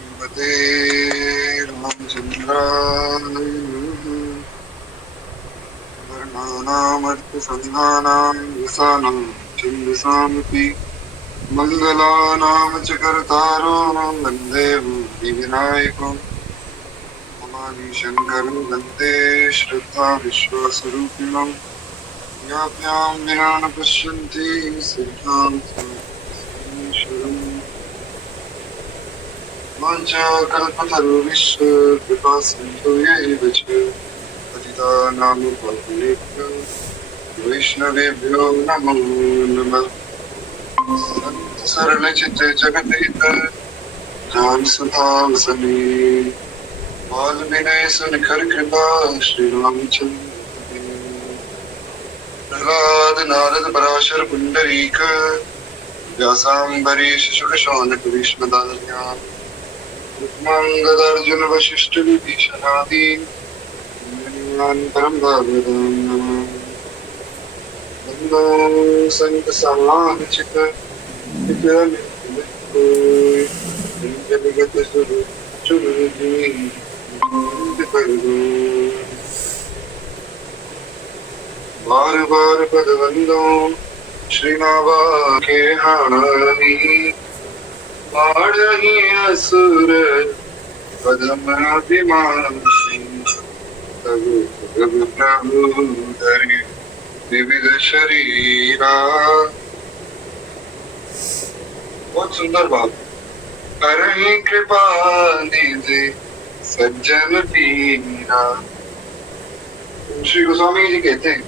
वन्दे रामचन्द्राय वर्णानामर्थसन्धानां रसानां छन्दसामपि मङ्गलानां च कर्तारो वन्दे भूतिविनायकम् नमामि शङ्करं वन्दे श्रद्धाविश्वासरूपिणम् याभ्यां विना न पश्यन्ति सिद्धां ईश्वरम् वाञ्छाकल्पतरुभिश्च कृपासिन्धु एव च पतितानां पावनेभ्यो वैष्णवेभ्यो नमो नमः सरलचित्ते जगदेक ज्ञान समेत बाल विनय सुनिखर कृपा श्री रामचंद्र प्रहलाद नारद पराशर पुंडरीक व्यासाम्बरीश शुक शौनक भीष्मदान्या रुक्मांगदर्जुन वशिष्ठ विभीषणादि मुनीन् परम भागवतां नमामि वन्दो संत समाहित जगत सुर बार बार पदवंदो श्रीनावा के हानि बाढ़ी असुर पदम अभिमानी तब तब प्रभु धरि विविध शरीरा। बहुत सुंदर बात। करही कृपा निधि सज्जन पीरा। श्री गोस्वामी जी कहते हैं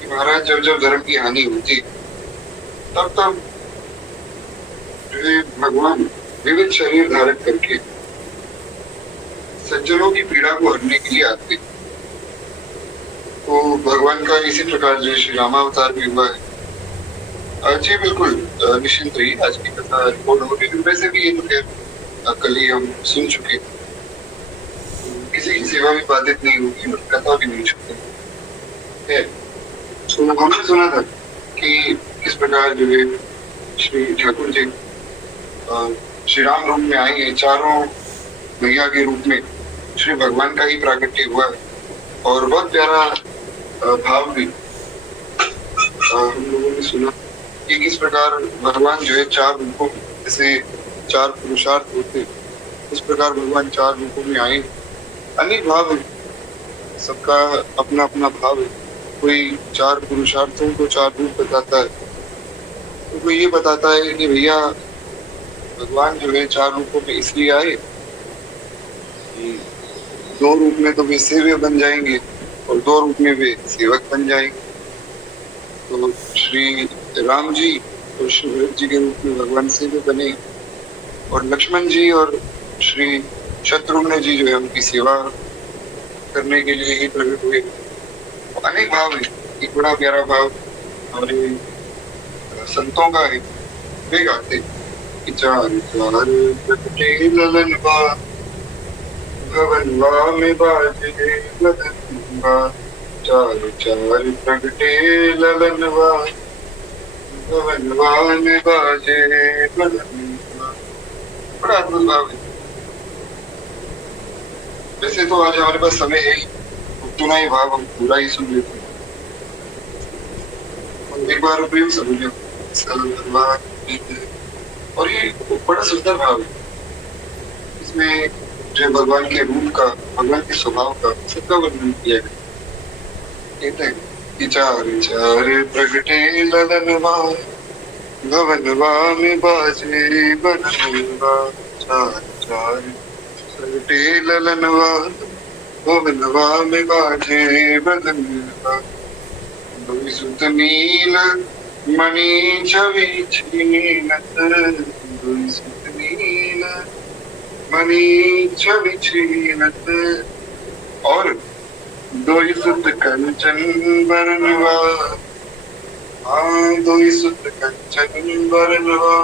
कि महाराज जब जब धर्म की हानि होती तब तब भगवान विविध शरीर धारण करके सज्जनों की पीड़ा को हरने के लिए आते। तो भगवान का इसी प्रकार जो श्री रामावतार भी हुआ है। जी बिल्कुल निश्चिंत रहिए, आज की कथा रिकॉर्ड हो रही है। वैसे भी ये तो खैर कल ही हम सुन चुके, किसी की सेवा भी बाधित नहीं होगी और कथा भी नहीं छूटे। तो हमने सुना था कि किस प्रकार जो है श्री ठाकुर जी श्री राम रूप में आए हैं, चारों मैया के रूप में श्री भगवान का ही प्राकट्य हुआ है। और बहुत प्यारा भाव भी हम लोगों ने सुना कि किस प्रकार भगवान जो है चार रूपों में, जैसे चार पुरुषार्थ होते उस प्रकार भगवान चार रूपों में आए। अनेक भाव है, सबका अपना अपना भाव है। कोई चार पुरुषार्थों को चार रूप बताता है, तो कोई ये बताता है कि भैया भगवान जो है चार रूपों में इसलिए आए, दो रूप में तो वे सेव्य बन जाएंगे और दो रूप में वे सेवक बन जाएंगे। तो श्री राम जी और श्री भरत जी के रूप में भगवान सेव्य बने और लक्ष्मण जी और श्री शत्रुघ्न जी जो है उनकी सेवा करने के लिए ही प्रकट हुए। अनेक भाव है, एक बड़ा प्यारा भाव हमारे संतों का है। वे गाते कि चार चार प्रकटे ललनवा भवनवा में बाजे ललनवा, चार चार प्रकटे ललनवा भवनवा में बाजे ललनवा। बड़ा अद्भुत भाव है। वैसे तो आज हमारे पास समय है ही, उतना ही भाव हम पूरा ही सुन लेते हैं। एक बार प्रेम से बोलिए और ये बड़ा सुंदर भाव है। इसमें जो भगवान के रूप का, भगवान के स्वभाव का सबका वर्णन किया गया। कहते हैं कि चार चार प्रगटे ललनवा भवनवा में बाजे बननवा, चार चार प्रगटे ललनवा भवनवा में बाजे बननवा। दुई सुत नील मणि छवि छीनत, दुई सुत नील मणि छवि छीनत, और दोई सुत कंचन बरनवा, दोई सुत कंचन बरनवा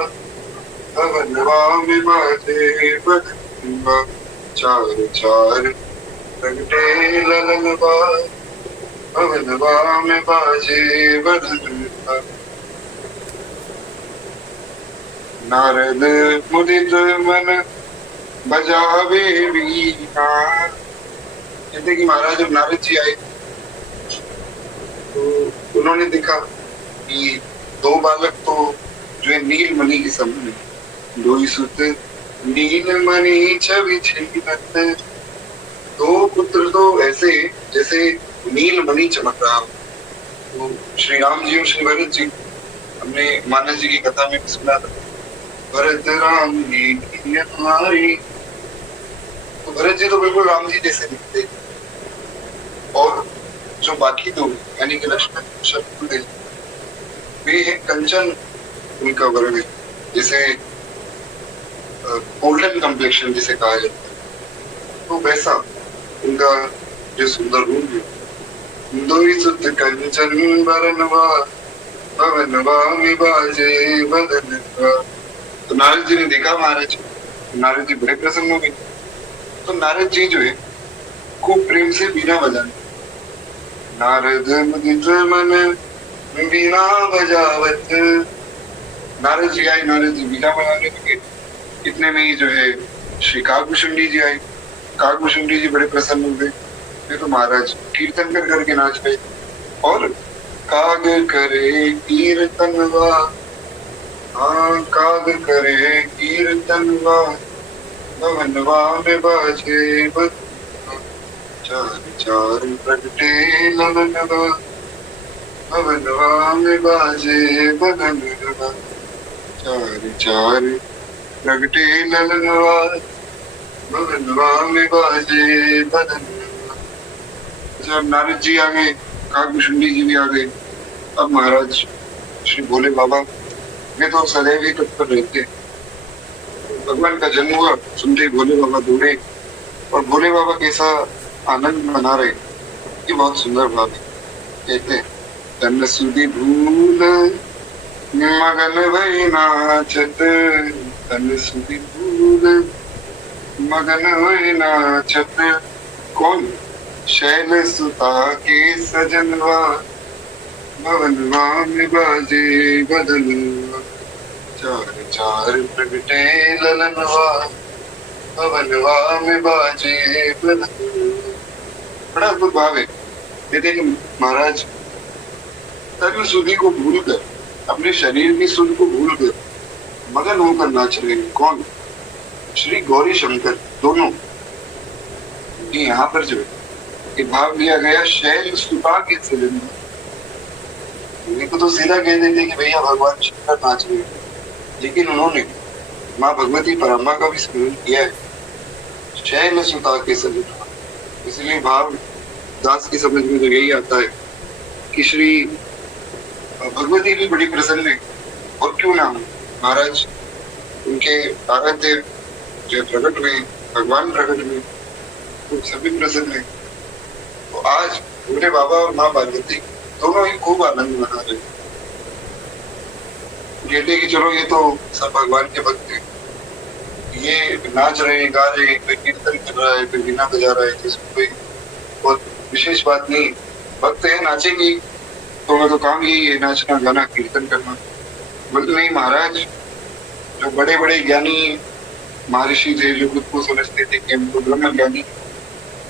भवनवा में बाजे बननवा, चार चार प्रगटे ललनवा भवनवा में बाजे बननवा। नारद मुदित मन बजावे वीणा। कहते कि महाराज जब नारद जी आए तो उन्होंने देखा कि दो बालक तो जो है नील मणि के समान है। दो ही सुत नील मणि छवि छिन्नत। दो पुत्र तो ऐसे जैसे नील मणि चमक रहा हो। तो श्री राम जी और श्री भरत जी, हमने मानस जी की कथा में भी सुना था, भरत राम ने किया हमारी। तो भरत जी तो बिल्कुल राम जी जैसे दिखते। और जो बाकी दो यानी कि लक्ष्मण शत्रुघ्न, वे है कंचन उनका वर्ण है, जैसे गोल्डन कम्प्लेक्शन जिसे कहा जाता है, तो वैसा उनका जो सुंदर रूप है। दो ही सुत कंचन बरनवा भवनवा में बाजे बदनवा। तो नारद जी ने देखा महाराज, नारद जी बड़े प्रसन्न हो गए। तो नारद जी जो है खूब प्रेम से बीना बजाने। नारद मुदित मन बीना बजावत। नारद जी आए, नारद जी बीना बजाने लगे। इतने में ही जो है श्री काकभूषुंडी जी आए। काकभूषुंडी जी बड़े प्रसन्न हो गए। वे तो महाराज कीर्तन कर करके नाच गए। और काग करे कीर्तनवा, हाँ काग करे कीर्तनवा, भवनवा में बाजे बदनवा। चार चार प्रगटे ललनवा, भवनवा में बाजे बदनवा। चार चार प्रगटे ललनवा, भवनवा में बाजे बदनवा। जब नारद जी आ गए, काकभूषुंडी जी भी आ गए। अब महाराज श्री भोले बाबा वे तो सदैव ही तत्पर रहते। भगवान का जन्म हुआ, सुनते भोले बाबा दौड़े और भोले बाबा कैसा आनंद मना रहे, ये बहुत सुंदर बात है। कहते हैं तन सुधि भूल मगन भई नाचत, तन सुधि भूल मगन भई नाचत। कौन? शैल सुता के सजनवा, भवनवा में बाजे बदनवा। चार चार प्रगटे ललनवा, भवनवा में बाजे बदनवा। बड़ा अद्भुत भाव है। कहते कि महाराज तन सुधि को भूलकर, अपने शरीर की सुध को भूलकर मगन होकर नाच रहे हैं। कौन? श्री गौरी शंकर दोनों। यहाँ पर जो ये भाव लिया गया शैल सुता के सजन। मेरे को तो सीधा कह देते कि भैया भगवान शंकर नाच रहे हैं, लेकिन उन्होंने माँ भगवती परमा का भी स्मरण किया है, शैल सुता के सजन। इसलिए भाव दास की समझ में तो यही आता है कि श्री भगवती भी बड़ी प्रसन्न है। और क्यों ना महाराज उनके आराध्य जो प्रकट में, भगवान प्रकट में, तो सभी प्रसन्न है। तो आज भोले बाबा और माँ पार्वती दोनों ही खूब आनंद मना रहे। कहते कि चलो ये तो सब भगवान के भक्त हैं, ये नाच रहे हैं, गा रहे हैं, कोई कीर्तन कर रहा है, कोई बीना बजा रहा है, जिसमें कोई बहुत विशेष बात नहीं। भक्त है, नाचेंगे तो मैं तो काम यही है, नाचना गाना कीर्तन करना। बोलते नहीं महाराज, जो बड़े बड़े ज्ञानी महर्षि थे, जो खुद को समझते थे कि हमको ब्रह्म ज्ञानी,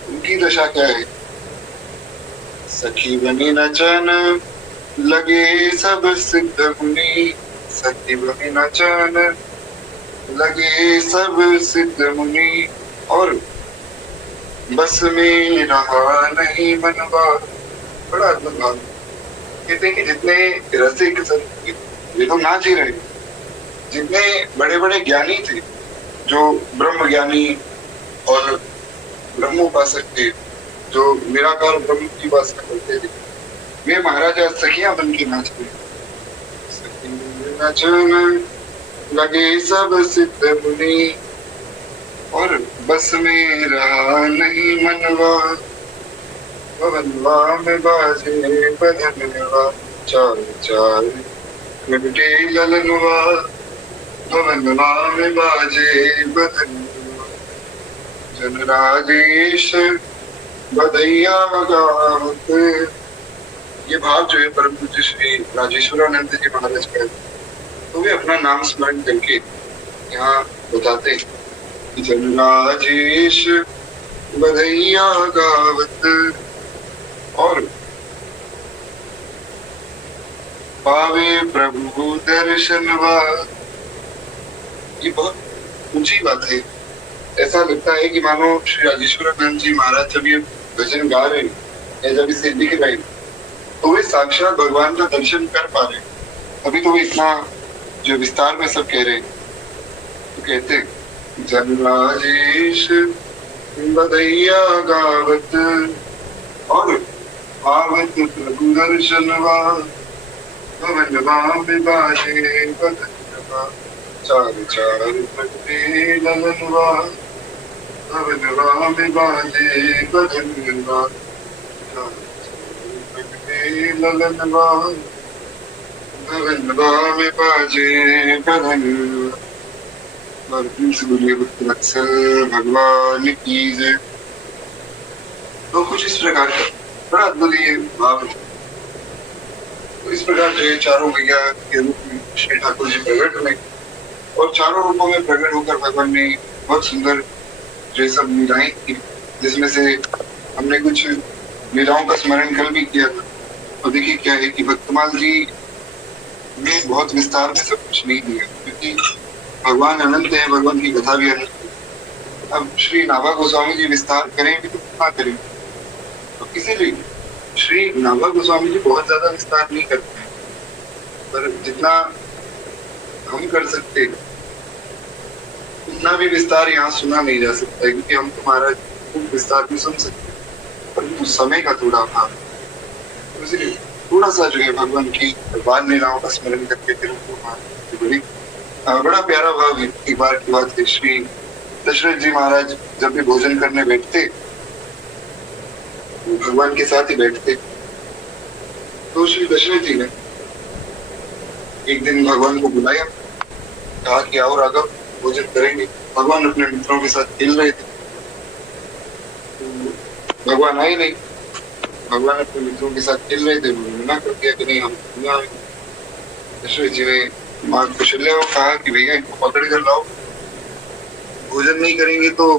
उनकी दशा क्या है? सखी बनी नचन लगे सब सिद्ध मुनि, सखी बनी नचन लगे सब सिद्ध मुनि। और बस में रहा नहीं मनवा। बड़ा अद्भुत भाव। कहते हैं कि जितने रसिक संत, ये तो नाच ही रहे, जितने बड़े बड़े ज्ञानी थे, जो ब्रह्म ज्ञानी और ब्रह्मोपासक थे, जो निराकार ब्रह्म की उपासना करते थे, वे महाराज आज सखियां बन के नाच रहे। सखी नचन लगे सब सिद्ध मुनि, और बस में रहा नहीं मनवा, भवनवा में बाजे बदनवा। चार चार प्रगटे ललनवा, भवनवा में बाजे बदनवा। जन राजेश बधैया गावत। ये भाव जो है परम पूज्य श्री राजेश्वरानंद जी महाराज का है, तो वे अपना नाम स्मरण करके यहाँ बताते हैं जनराजेश बधैया गावत, और पावे प्रभु दर्शनवा। ये बहुत ऊंची बात है। ऐसा लगता है कि मानो श्री राजेश्वरानंद जी महाराज जब ये भजन गा रहे हैं या जब इसे लिख रहे हैं तो वे साक्षात भगवान का दर्शन कर पा रहे हैं। अभी तो वे इतना जो विस्तार में सब कह रहे हैं, तो कहते हैं जनराजेश बधैया गावत, और आवत प्रभु दर्शनवा, भवनवा में बाजे बदनवा, चार चार पत्ते ललनवा, भवनवा में बाजे बदनवा, चार चार पत्ते ललनवा, भवनवा में बाजे बदनवा। भगवान की जय। तो कुछ इस प्रकार का बड़ा अद्भुत ये भाव है। तो इस प्रकार जो चारों मैया के रूप में श्री ठाकुर जी प्रकट हुए, और चारों रूपों में प्रकट होकर भगवान ने बहुत सुंदर जो सब लीलाएं की, जिसमें से हमने कुछ लीलाओं का स्मरण कल भी किया था। और देखिए क्या है कि भक्तमाल जी ने बहुत विस्तार में सब कुछ नहीं दिया, क्योंकि भगवान अनंत है, भगवान की कथा भी अनंत है। अब श्री नाभा गोस्वामी जी विस्तार करें भी तो कितना करें, तो इसीलिए श्री नाभा गोस्वामी जी बहुत ज्यादा विस्तार नहीं करते हैं, पर जितना हम कर सकते उतना भी विस्तार यहाँ सुना नहीं जा सकता है, क्योंकि हम तो महाराज खूब विस्तार भी सुन सकते हैं, परंतु समय का थोड़ा अभाव है। तो इसलिए थोड़ा सा जो है भगवान की बाल लीलाओं का स्मरण करके फिर उनको बड़ी बड़ा प्यारा भाव है। एक बार की बात है, श्री दशरथ जी महाराज जब भी भोजन करने बैठते तो भगवान के साथ ही बैठते। तो श्री दशरथ जी ने एक दिन भगवान को बुलाया, कहा कि आओ राघव भोजन करेंगे। भगवान अपने मित्रों के साथ खेल रहे थे, तो भगवान आए नहीं। भगवान अपने मित्रों के साथ खेल रहे थे, मना कर दिया कि नहीं हम नहीं आएंगे। दशरथ जी ने माँ कौशल्या को कहा कि भैया इनको पकड़ कर लाओ, भोजन नहीं करेंगे तो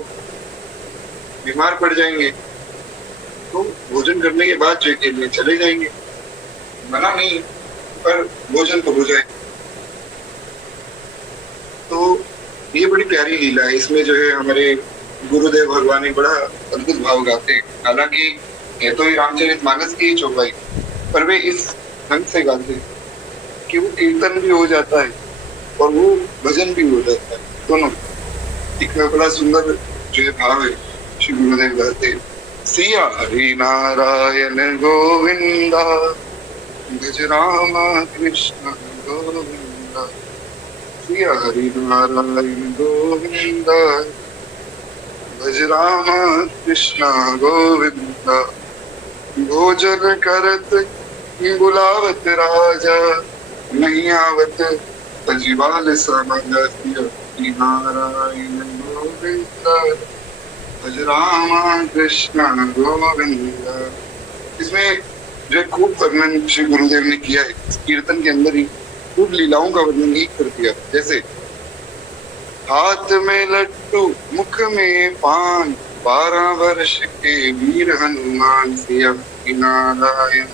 बीमार पड़ जाएंगे, तो भोजन करने के बाद जो खेलने चले जाएंगे। मना नहीं, पर भोजन तो हो जाए। तो ये बड़ी प्यारी लीला है। इसमें जो है हमारे गुरुदेव भगवान एक बड़ा अद्भुत भाव गाते हैं। हालांकि ये तो ही रामचरितमानस की ही चौपाई, पर वे इस ढंग से गाते हैं कि वो कीर्तन भी हो जाता है और वो भजन भी हो जाता है, दोनों। एक बड़ा सुंदर जो है भाव है। श्री गुरुदेव गाते सिया हरि नारायण गोविंदा, भज राम कृष्ण गोविंदा, सिया हरि नारायण गोविंदा, भज राम कृष्ण गोविंदा। भोजन करत बुलावत राजा, नहीं आवत अजीबाल समाजा, सिया हरि नारायण गोविंदा, भज राम कृष्ण गोविंदा। इसमें जो खूब वर्णन श्री गुरुदेव ने किया है, इस कीर्तन के अंदर ही खूब लीलाओं का वर्णन ही कर दिया। जैसे हाथ में लट्टू मुख में पान, 12 वर्ष के वीर हनुमान, सिया हरि नारायण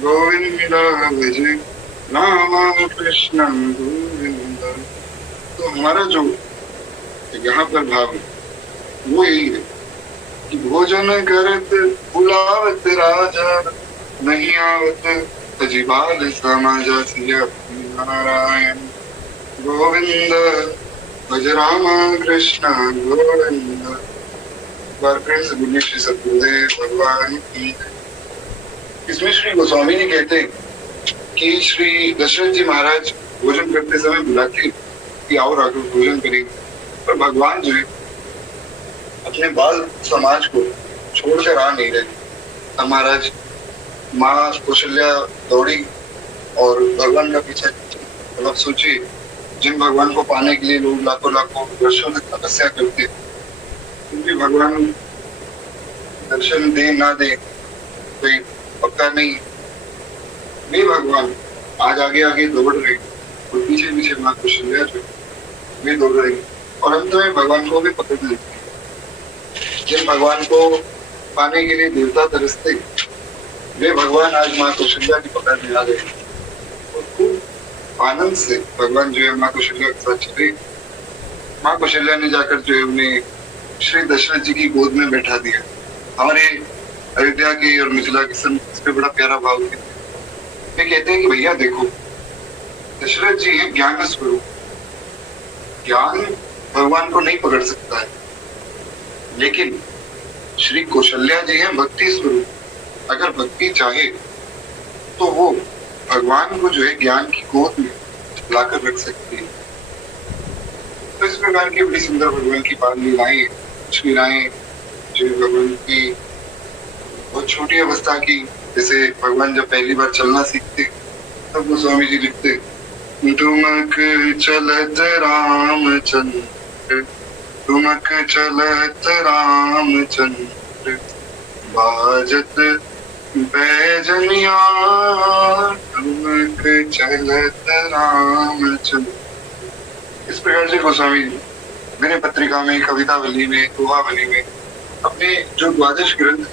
गोविंदा, भज राम कृष्ण गोविंदा। तो हमारा जो यहाँ पर भाव है वो यही है कि भोजन करत बुलावत राजा, नहीं आवत अजीबाल समाजा, सिया हरि नारायण गोविंद, भज राम कृष्ण गोविंद। बार फिर से बोलिए श्री सद्गुरुदेव भगवान की। इसमें श्री गोस्वामी जी कहते कि श्री दशरथ जी महाराज भोजन करते समय बुलाते कि आओ राघव भोजन करेंगे, पर भगवान जो है अपने बाल समाज को छोड़कर आ नहीं रहे। महाराज माँ कौशल्या दौड़ी और भगवान का पीछा। अब सोचिए, जिन भगवान को पाने के लिए लोग लाखों लाखों वर्षों तक तपस्या करते, क्योंकि भगवान दर्शन दे ना दे कोई पक्का नहीं। वे भगवान आज आगे आगे दौड़ रहे और पीछे पीछे माँ कौशल्या जो वे दौड़ रहे। और अंत में भगवान को भी पकड़ लेते हैं। जिन भगवान को पाने के लिए देवता तरसते, वे भगवान आज माँ कौशल्या की पकड़ में आ गए और खूब आनंद से भगवान जो है माँ कौशल्या के साथ चले। माँ कौशल्या ने जाकर जो है उन्हें श्री दशरथ जी की गोद में बैठा दिया। हमारे अयोध्या के और मिथिला के संत इस पे बड़ा प्यारा भाव देते हैं। वे कहते हैं कि भैया देखो, दशरथ जी है ज्ञान स्वरूप, ज्ञान भगवान को नहीं पकड़ सकता है, लेकिन श्री कौशल्या जी है भक्ति स्वरूप। अगर भक्ति चाहे तो वो भगवान को जो है ज्ञान की गोद में लाकर रख सकती है। तो इस प्रकार की बड़ी सुंदर भगवान की बाल लीलाएं, कुछ लीलाएं जो भगवान की बहुत छोटी अवस्था की, जैसे भगवान जब पहली बार चलना सीखते तब गोस्वामी जी लिखते, ठुमक चलत रामचंद्र, ठुमक चलत रामचंद्र, बाजत बैजनिया, ठुमक चलत रामचंद्र। इस प्रकार से गोस्वामी जी विनय पत्रिका में, कवितावली में, दोहावली में, अपने जो द्वादश ग्रंथ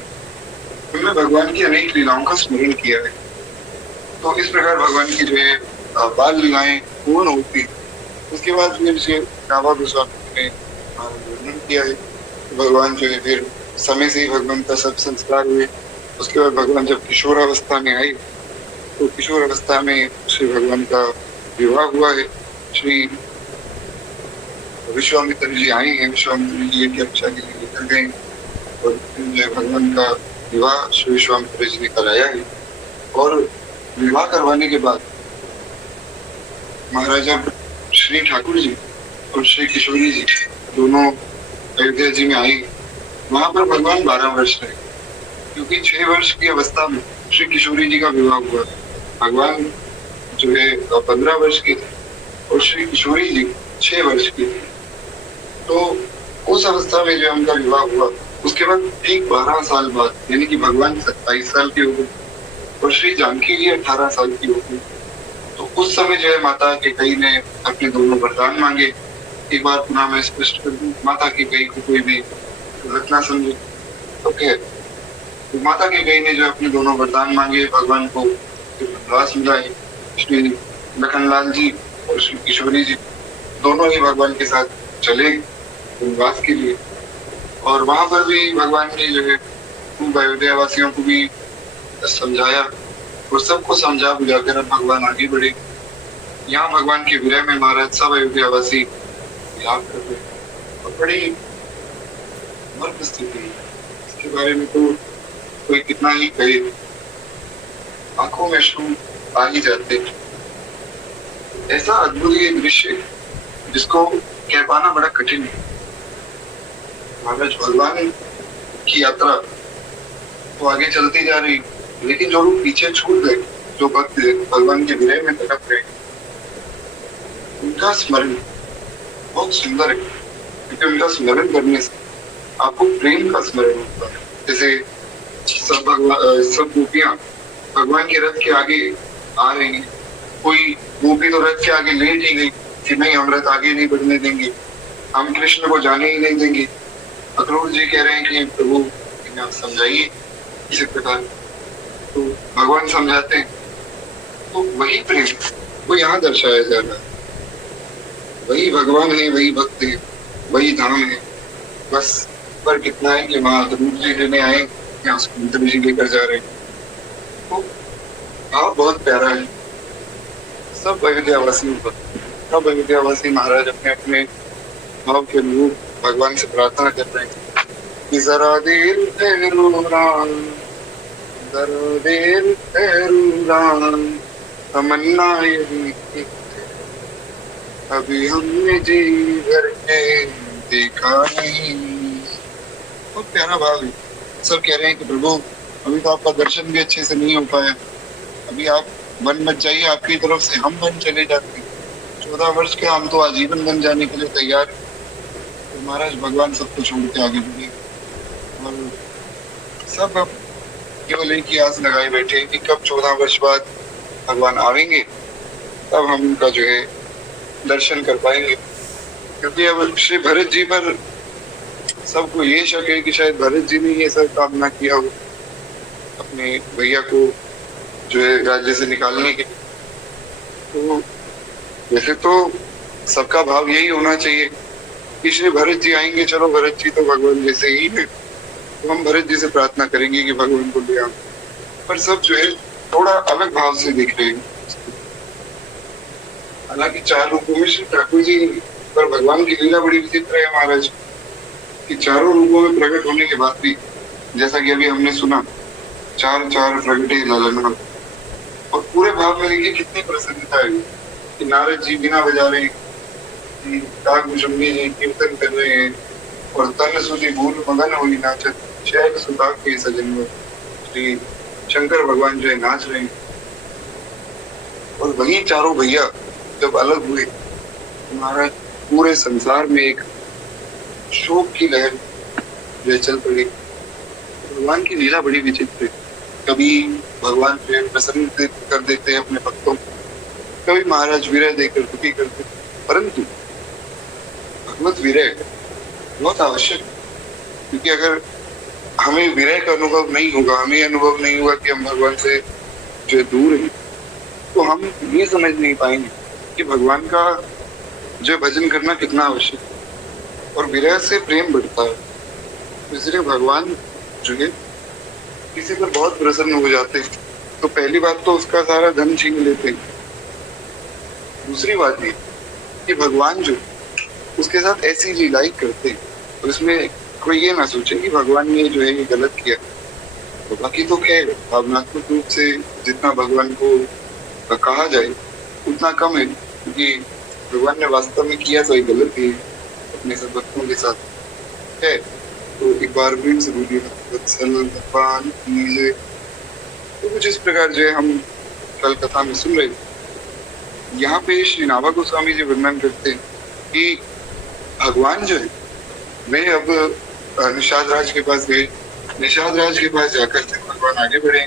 उनमें भगवान की अनेक लीलाओं का स्मरण किया है। तो इस प्रकार भगवान की जो है बाल लीलाएं पूर्ण होती, उसके बाद फिर से राभा गोस्वामी ने वर्णन किया है। भगवान जो है फिर समय से ही भगवान का सब संस्कार हुए। उसके बाद भगवान जब किशोर अवस्था में आए तो किशोर अवस्था में श्री भगवान का विवाह हुआ है। श्री विश्वामित्र जी आए हैं, विश्वामित्र जी की रक्षा के लिए निकल गए और जो है भगवान का विवाह श्री विश्वामित्र जी ने कराया है। और विवाह करवाने के बाद महाराजा श्री ठाकुर जी और श्री किशोरी जी दोनों अयोध्या जी में आए। वहां पर भगवान 12 वर्ष रहे, क्योंकि 6 वर्ष की अवस्था में श्री किशोरी जी का विवाह हुआ। भगवान जो है 15 वर्ष के थे और श्री किशोरी जी 6 वर्ष की थी। तो उस अवस्था में जो उनका विवाह हुआ, उसके बाद ठीक 12 साल बाद, यानी कि भगवान 27 साल के हो गए और श्री जानकी जी 18 साल की हो गई। तो उस समय जो है माता कैकेयी ने अपने दोनों वरदान मांगे। एक बार पुनः मैं स्पष्ट कर दूं, माता कैकेयी को कोई भी गलत ना समझे। ओके, तो माता कैकेयी ने जो अपने दोनों वरदान मांगे, भगवान को वनवास मिला है। श्री लखनलाल जी और श्री किशोरी जी दोनों ही भगवान के साथ चले वनवास के लिए। और वहां पर भी भगवान ने जो है खूब अयोध्या वासियों को भी समझाया और सबको समझा बुझाकर अब भगवान आगे बढ़े। यहाँ भगवान के विरह में महाराज सब अयोध्या वासी याद कर रहे और बड़ी मर्म स्थिति है। इसके बारे में तो कोई कितना ही कहे, आंखों में अश्रु आ ही जाते। ऐसा अद्भुत ये दृश्य जिसको कह पाना बड़ा कठिन है। महाराज भगवान की यात्रा तो आगे चलती जा रही, लेकिन जो लोग पीछे छूट गए, जो भक्त भगवान के विरह में तड़प गए, उनका स्मरण बहुत सुंदर है, क्योंकि उनका स्मरण करने से आपको प्रेम का स्मरण होता है। जैसे सब गोपियां भगवान के रथ के आगे आ रही है, कोई गोपी तो रथ के आगे लेट ही गई कि नहीं, हम रथ आगे नहीं बढ़ने देंगे, हम कृष्ण को जाने ही नहीं देंगे। अक्रूर जी कह रहे हैं कि प्रभु आप समझाइए इसी प्रकार। तो भगवान समझाते हैं। तो वही प्रेम वो यहाँ दर्शाया जा रहा है। वही भगवान है, वही भक्त है, वही धाम है। बस पर कितना है कि वहां अक्रूर जी लेने आए, यहाँ सुंदर जी लेकर जा रहे हैं। तो भाव बहुत प्यारा है सब अयोध्यावासियों पर। सब अयोध्यावासी महाराज अपने अपने भाव के अनुरूप भगवान से प्रार्थना कर रहे हैं कि जरा देर ठहरो राम, जरा देर ठहरो राम, तमन्ना यही अभी हमने जी भर के देखा नहीं। बहुत प्यारा भाव है। सब कह रहे हैं कि प्रभु अभी तो आपका दर्शन भी अच्छे से नहीं हो पाया, अभी आप वन मत जाइए, आपकी तरफ से हम वन चले जाते हैं। 14 वर्ष के हम तो आजीवन वन जाने के लिए तैयार। तो महाराज भगवान सबको छोड़ के आगे बढ़े और सब अब केवल एक ही आस लगाए बैठे कि कब 14 वर्ष बाद भगवान आवेंगे, तब हम उनका जो है दर्शन कर पाएंगे। क्योंकि अब श्री भरत जी पर सबको ये शक है कि शायद भरत जी ने ये सब काम ना किया हो अपने भैया को जो है राज्य से निकालने के लिए। तो वैसे तो सबका भाव यही होना चाहिए कि श्री भरत जी आएंगे, चलो भरत जी तो भगवान जैसे ही है, तो हम भरत जी से प्रार्थना करेंगे कि भगवान को ले आओ। पर सब जो है थोड़ा अलग भाव से देख रहे हैं। हालांकि चार रूपों में श्री ठाकुर जी पर भगवान की लीला बड़ी विचित्र है महाराज, कि चारों रूपों में प्रकट होने के बाद भी, जैसा कि अभी हमने सुना, चार चार प्रगटे ललना, और पूरे भाव में देखिए कितनी प्रसन्नता है कि नारद जी बिना बजा रहे, जी कीर्तन कर रहे हैं, और तन सुधि भूल मगन हुई नाचत शैल सुता के सजन, श्री शंकर भगवान जो है नाच रहे हैं। और वही चारों भैया जब अलग हुए, महाराज पूरे संसार में एक शोक की लहर जो है चल पड़ी। भगवान की लीला बड़ी विचित्र है। कभी भगवान जो है प्रसन्न कर देते हैं अपने भक्तों को, कभी महाराज विरह देकर दुखी करते, परंतु भगवत विरह बहुत आवश्यक है। क्योंकि अगर हमें विरह का अनुभव नहीं होगा, हमें अनुभव नहीं होगा कि हम भगवान से जो है दूर हैं, तो हम ये समझ नहीं पाएंगे कि भगवान का जो भजन करना कितना आवश्यक है। और विरह से प्रेम बढ़ता है, इसलिए भगवान जो है किसी पर बहुत प्रसन्न हो जाते हैं तो पहली बात तो उसका सारा धन छीन लेते हैं। दूसरी बात ये कि भगवान जो उसके साथ ऐसी लीलाएं करते हैं, तो इसमें कोई ये ना सोचे कि भगवान ने जो है ये गलत किया। तो बाकी तो खैर भावनात्मक रूप से जितना भगवान को कहा जाए उतना कम है, क्योंकि भगवान ने वास्तव में किया तो एक गलत ही अपने सब भक्तों के साथ है। तो एक बार फिर से बोलिए भगवान की। तो कुछ इस प्रकार जो है हम कल कथा में सुन रहे, यहाँ पे श्री नाभा गोस्वामी जी वर्णन करते हैं कि भगवान जो है वे अब निषाद राज के पास गए। निषाद राज के पास जाकर के भगवान आगे बढ़े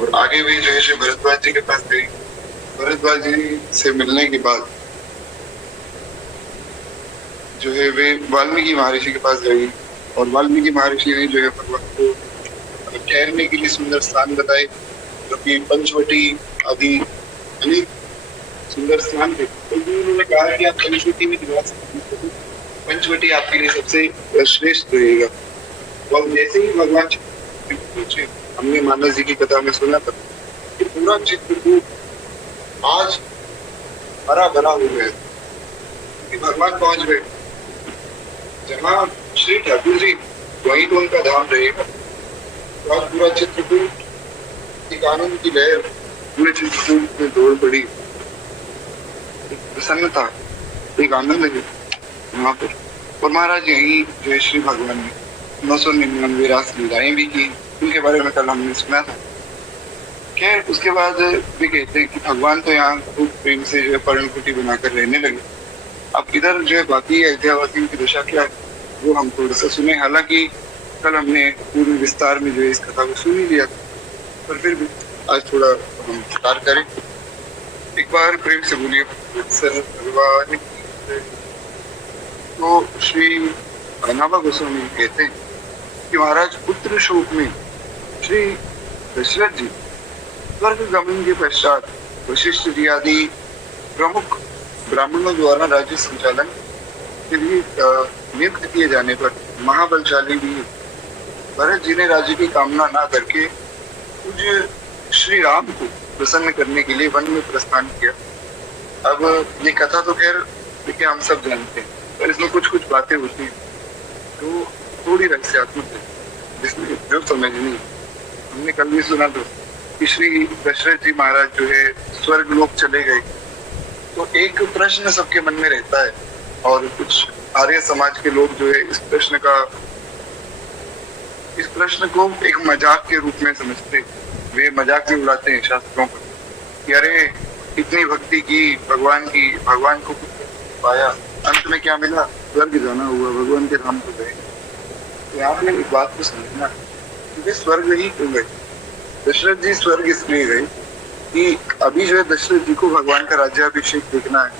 और आगे भी जो है श्री भरद्वाज जी के पास गए। भरद्वाज जी से मिलने के बाद जो है वे वाल्मीकि महर्षि के पास गए और वाल्मीकि महर्षि ने जो है भगवान को ठहरने के लिए सुंदर स्थान बताए, जो कि पंचवटी आदि अनेक सुंदर स्थान थे। तो उन्होंने कहा कि आप पंचवटी में निवास करें, पंचवटी आपके लिए सबसे श्रेष्ठ रहेगा। और जैसे ही भगवान पहुंचे, हमने मानस जी की कथा में सुना था कि पूरा चित्रकूट आज हरा भरा हो गया, कि भगवान पहुंच गए। जहाँ श्री ठाकुर जी वहीं तो उनका धाम रहेगा। तो आज पूरा चित्रकूट एक आनंद की लहर पूरे चित्रकूट में दौड़ पड़ी, प्रसन्नता, एक आनंद है वहां पर। और महाराज यही जो है श्री भगवान ने 999 रास लीलाएं भी की, उनके बारे में कल हमने सुना था। खैर उसके बाद वे कहते हैं कि भगवान तो यहाँ खूब प्रेम से जो है पर्णकुटी बनाकर रहने लगे। अब इधर जो है बाकी अयोध्यावासियों की दशा क्या है वो हम थोड़ा सा सुने। हालांकि कल हमने पूर्ण विस्तार में जो है इस कथा को सुन ही लिया था, पर फिर भी आज थोड़ा हम विस्तार करें। एक बार प्रेम से बोलिए भगवान। तो श्री नाभा गोस्वामी कहते हैं कि महाराज पुत्र शोक में श्री दशरथ जी स्वर्ग गमन के पश्चात वशिष्ठ जी आदि प्रमुख ब्राह्मणों द्वारा राज्य संचालन के लिए नियुक्त किए जाने पर महाबलशाली भी भरत जी ने राज्य की कामना ना करके पूज्य श्री राम को प्रसन्न करने के लिए वन में प्रस्थान किया। अब ये कथा तो खैर देखिए हम सब जानते हैं, पर इसमें कुछ कुछ बातें होती हैं तो थोड़ी रहस्यात्मक है, जिसमें जो समझनी। हमने कल भी सुना था कि श्री दशरथ जी महाराज जो है स्वर्ग लोक चले गए। तो एक प्रश्न सबके मन में रहता है, और कुछ आर्य समाज के लोग जो है इस प्रश्न को एक मजाक के रूप में समझते, वे मजाक में उड़ाते हैं शास्त्रों पर कि अरे इतनी भक्ति की भगवान की, भगवान को पाया, अंत में क्या मिला, स्वर्ग जाना हुआ, भगवान के धाम को गए। तो आपने एक बात को समझना कि वे स्वर्ग ही क्यों गए। दशरथ जी स्वर्ग इसलिए गए कि अभी जो है दशरथ जी को भगवान का राज्याभिषेक देखना है।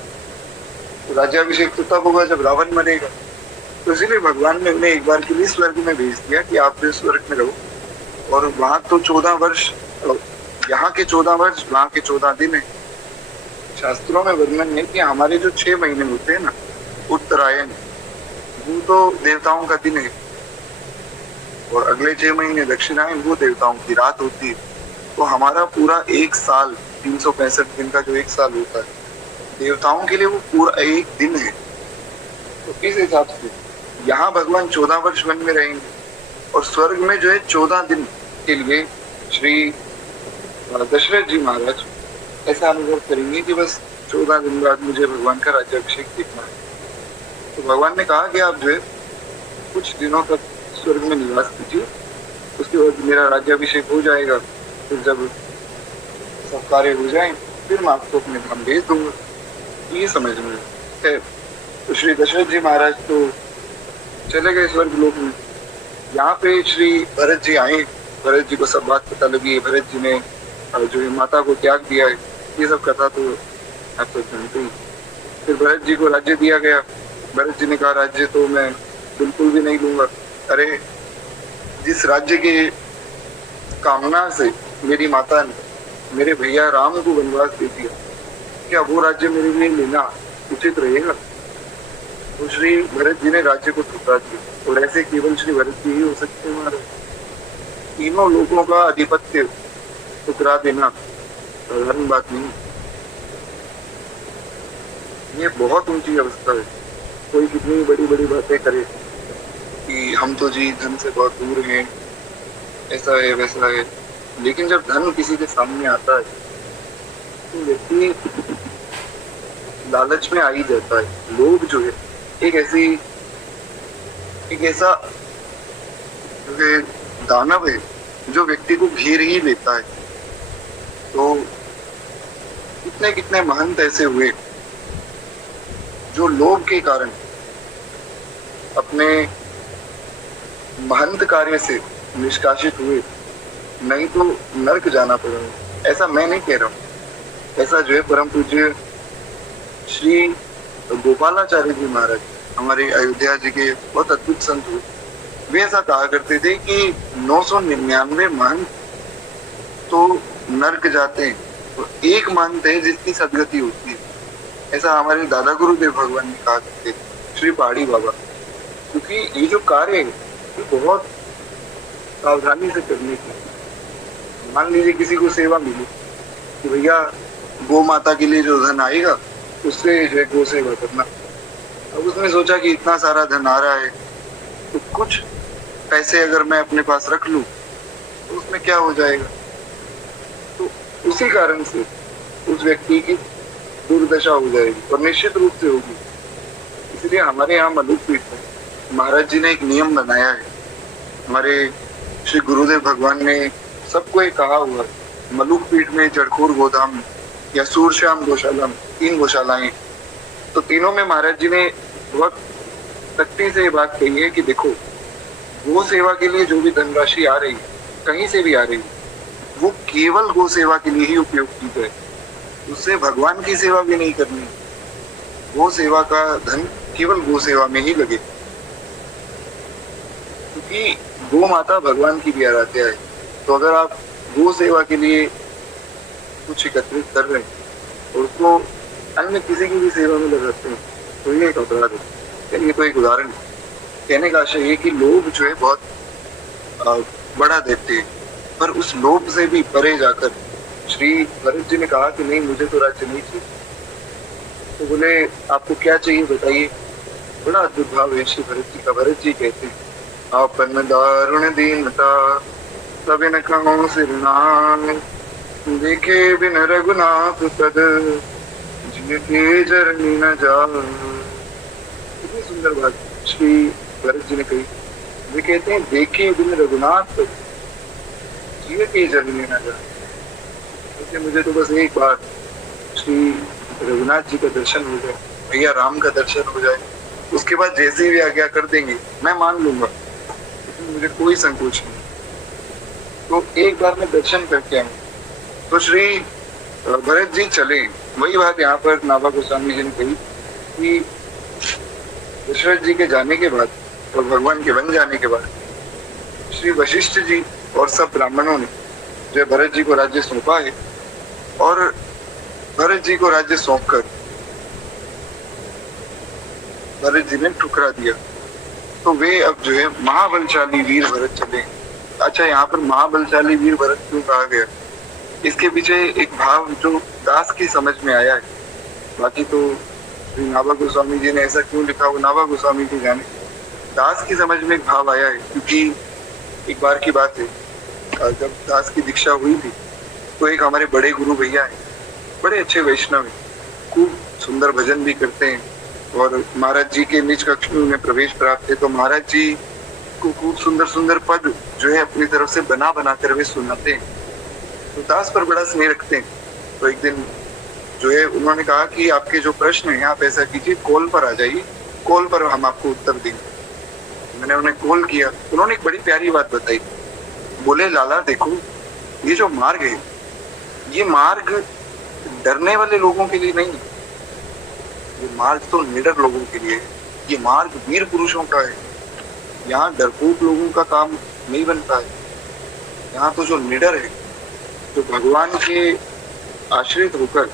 तो राज्याभिषेक तो तब होगा जब रावण मरेगा। तो इसीलिए भगवान ने उन्हें एक बार के लिए स्वर्ग में भेज दिया कि आप जो स्वर्ग में रहो। और वहां तो 14 वर्ष, यहाँ के 14 वर्ष, वहां के 14 दिन है। शास्त्रों में वर्णन है कि हमारे जो 6 महीने होते हैं ना, उत्तरायण, वो तो देवताओं का दिन है, और अगले 6 महीने दक्षिणायन, वो देवताओं की रात होती है। तो हमारा पूरा एक साल, 365 दिन का जो एक साल होता है, देवताओं के लिए वो पूरा एक दिन है। तो इस हिसाब से यहाँ भगवान 14 वर्ष वन में रहेंगे, और स्वर्ग में जो है 14 दिन के लिए श्री दशरथ जी महाराज ऐसा अनुभव करेंगे कि बस 14 दिन बाद मुझे भगवान का राज्याभिषेक देखना है। तो भगवान ने कहा कि आप जो है कुछ दिनों तक स्वर्ग में निवास कीजिए, उसके बाद मेरा राज्याभिषेक हो जाएगा, फिर जब सब कार्य हो जाए फिर मैं आपको अपने धाम भेज दूंगा। ये समझ में है। तो श्री दशरथ जी महाराज तो चले गए स्वर्ग लोक में। यहाँ पे श्री भरत जी आए, भरत जी को सब बात पता लगी, भरत जी ने जो है माता को त्याग दिया है, ये सब कथा तो आप सब जानते ही। फिर भरत जी को राज्य दिया गया। भरत जी ने कहा राज्य तो मैं बिल्कुल भी नहीं लूंगा। अरे जिस राज्य के कामना से मेरी माता ने मेरे भैया राम को वनवास दे दिया, क्या वो राज्य मेरे लिए लेना उचित रहेगा? तो श्री भरत जी ने राज्य को ठुकरा दिया, और ऐसे केवल श्री भरत जी ही हो सकते हैं हमारे। तीनों लोगों का आधिपत्य ठुकरा देना साधारण बात नहीं, ये बहुत ऊंची अवस्था है। कोई कितनी बड़ी बड़ी बातें करे कि हम तो जी धन से बहुत दूर हैं, ऐसा है वैसा है, लेकिन जब धन किसी के सामने आता है तो व्यक्ति लालच में आ ही जाता है। लोग जो है एक ऐसा दानव है जो व्यक्ति को घेर ही लेता है। तो कितने कितने महंत ऐसे हुए जो लोभ के कारण अपने महंत कार्य से निष्कासित हुए, नहीं तो नरक जाना पड़ा। ऐसा मैं नहीं कह रहा हूँ, ऐसा जो है परम पूज्य श्री गोपालाचार्य जी महाराज, हमारे अयोध्या जी के बहुत अद्भुत संत हुए, वे ऐसा कहा करते थे कि 999 महंत तो नरक जाते हैं, तो एक महंत है जिसकी सदगति होती है। ऐसा हमारे दादा गुरुदेव भगवान ने कहा करते थे, श्री पहाड़ी बाबा। क्योंकि ये जो कार्य है ये बहुत सावधानी से करने की। मान लीजिए किसी को सेवा मिली कि भैया गौ माता के लिए जो धन आएगा उससे जो है गौ सेवा करना। अब उसने सोचा कि इतना सारा धन आ रहा है तो कुछ पैसे अगर मैं अपने पास रख लूं तो उसमें क्या हो जाएगा। तो उसी कारण से उस व्यक्ति की दुर्दशा हो जाएगी, और निश्चित रूप से होगी। इसलिए हमारे यहाँ मलुक पीठ में महाराज जी ने एक नियम बनाया है। हमारे श्री गुरुदेव भगवान ने सबको एक कहा हुआ है, मलुक पीठ में जड़खोर गोधाम या सूरश्याम गौशाला, 3 गौशालाएं। तो तीनों में महाराज जी ने बहुत सख्ती से ये बात कही है कि देखो, गो सेवा के लिए जो भी धनराशि आ रही है, कहीं से भी आ रही है, वो केवल गो सेवा के लिए ही उपयोग की जाए। उससे भगवान की सेवा भी नहीं करनी। गो सेवा का धन केवल गो सेवा में ही लगे, क्योंकि गो माता भगवान की भी आराध्या है। तो अगर आप गो सेवा के लिए कुछ एकत्रित कर रहे हैं और उसको अन्य किसी की भी सेवा में लगाते हैं तो ये एक अपराध है। ये तो एक उदाहरण है। कहने का आशय ये कि लोग जो है बहुत बढ़ा देते हैं, पर उस लोभ से भी परे जाकर श्री भरत जी ने कहा कि नहीं, मुझे तो राज्य नहीं चाहिए। तो बोले आपको क्या चाहिए बताइए। बड़ा अद्भुत भाव है श्री भरत जी का। भरत जी कहते हैं, आपन दारुण दीनता सब न कहूं सिरनाम, देखे बिन रघुनाथ पद जिनके जरनी न जाए। कितनी सुंदर बात श्री भरत जी ने कही। वे कहते हैं देखे बिन रघुनाथ पद जिनके जरनी न जाए। मुझे तो बस एक बार श्री रघुनाथ जी का दर्शन हो जाए, भैया राम का दर्शन हो जाए, उसके बाद जैसे भी आज्ञा कर देंगे मैं मान लूंगा, लेकिन मुझे कोई संकोच नहीं। तो एक बार मैं दर्शन करके आऊँ। तो श्री भरत जी चले। वही बात यहाँ पर नाभा गोस्वामी जी ने कही कि दशरथ जी के जाने के बाद और भगवान के बन जाने के बाद श्री वशिष्ठ जी और सब ब्राह्मणों ने जो भरत जी को राज्य सौंपा है, और भरत जी को राज्य सौंपकर भरत जी ने ठुकरा दिया। तो वे अब जो है महाबलशाली वीर भरत चले। अच्छा, यहाँ पर महाबलशाली वीर भरत क्यों कहा गया, इसके पीछे एक भाव जो दास की समझ में आया है। बाकी तो श्री नाभा गोस्वामी जी ने ऐसा क्यों लिखा, वो नाभा गोस्वामी जी जाने। दास की समझ में एक भाव आया है, क्योंकि एक बार की बात है, जब दास की दीक्षा हुई थी तो एक हमारे बड़े गुरु भैया हैं, बड़े अच्छे वैष्णव हैं, खूब सुंदर भजन भी करते हैं, और महाराज जी के निज कक्ष में उन्हें प्रवेश प्राप्त है। तो महाराज जी को खूब सुंदर सुंदर पद जो है अपनी तरफ से बना बना कर वे सुनाते हैं। तो दास पर बड़ा स्नेह रखते हैं। तो एक दिन जो है उन्होंने कहा कि आपके जो प्रश्न है आप ऐसा कीजिए, कॉल पर आ जाइए, कॉल पर हम आपको उत्तर देंगे। मैंने उन्हें कॉल किया, उन्होंने एक बड़ी प्यारी बात बताई। बोले, लाला देखो, ये जो मार्ग है, ये मार्ग डरने वाले लोगों के लिए नहीं है, ये मार्ग तो निडर लोगों के लिए है, ये मार्ग वीर पुरुषों का है। यहाँ डरपोक लोगों का काम नहीं बनता है। यहाँ तो जो निडर है, जो भगवान के आश्रित होकर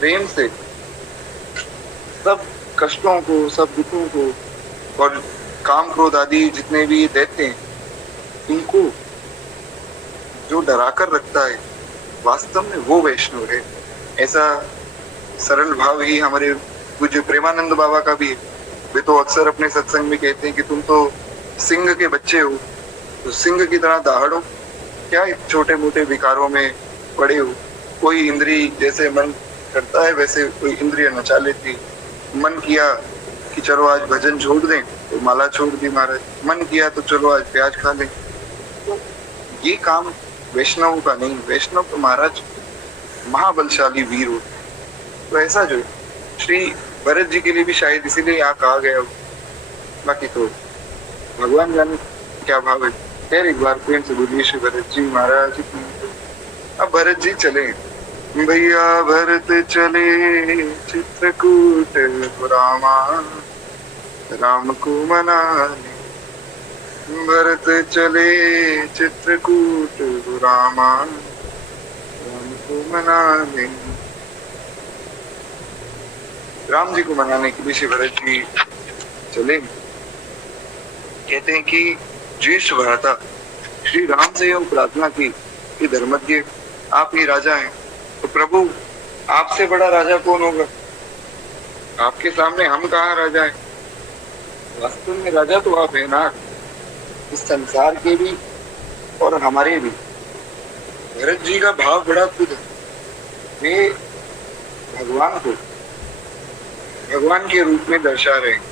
प्रेम से सब कष्टों को, सब दुखों को और काम क्रोध आदि जितने भी दैत्य हैं, इनको जो डराकर रखता है, वास्तव में वो वैष्णव है। ऐसा सरल भाव ही हमारे पूज्य प्रेमानंद बाबा का भी है। वे तो अक्सर अपने सत्संग में कहते हैं कि तुम तो सिंह के बच्चे हो, तो सिंह की तरह दहाड़ो, क्या छोटे मोटे विकारों में पड़े हो। कोई इंद्री जैसे मन करता है वैसे कोई इंद्रिय नचा लेती। मन किया कि चलो आज भजन छोड़ दें तो माला छोड़ दी महाराज, मन किया तो चलो आज प्याज खा लें। तो ये काम वैष्णव का नहीं। वैष्णव तो महाराज महाबलशाली वीर हो। तो ऐसा जो श्री भरत जी के लिए भी शायद इसीलिए यहाँ कहा गया हो। बाकी तो भगवान जाने क्या भाव है। खैर, एक बार प्रेम से बोलिए श्री भरत जी महाराज। अब भरत जी चले, भैया भरत चले चित्रकूट रामा, राम को मनाने। भरत चले चित्रकूट रामा, राम को मनाने। राम जी को मनाने के लिए श्री भरत जी चले। कहते हैं कि ज्येष्ठ भ्राता श्री राम से यह प्रार्थना की कि धर्मज्ञ आप ही राजा हैं, तो प्रभु आपसे बड़ा राजा कौन होगा। आपके सामने हम कहाँ राजा हैं। वास्तव में राजा तो आप हैं ना, इस संसार के भी और हमारे भी। भरत जी का भाव बड़ा खुद है। वे भगवान को भगवान के रूप में दर्शा रहे हैं।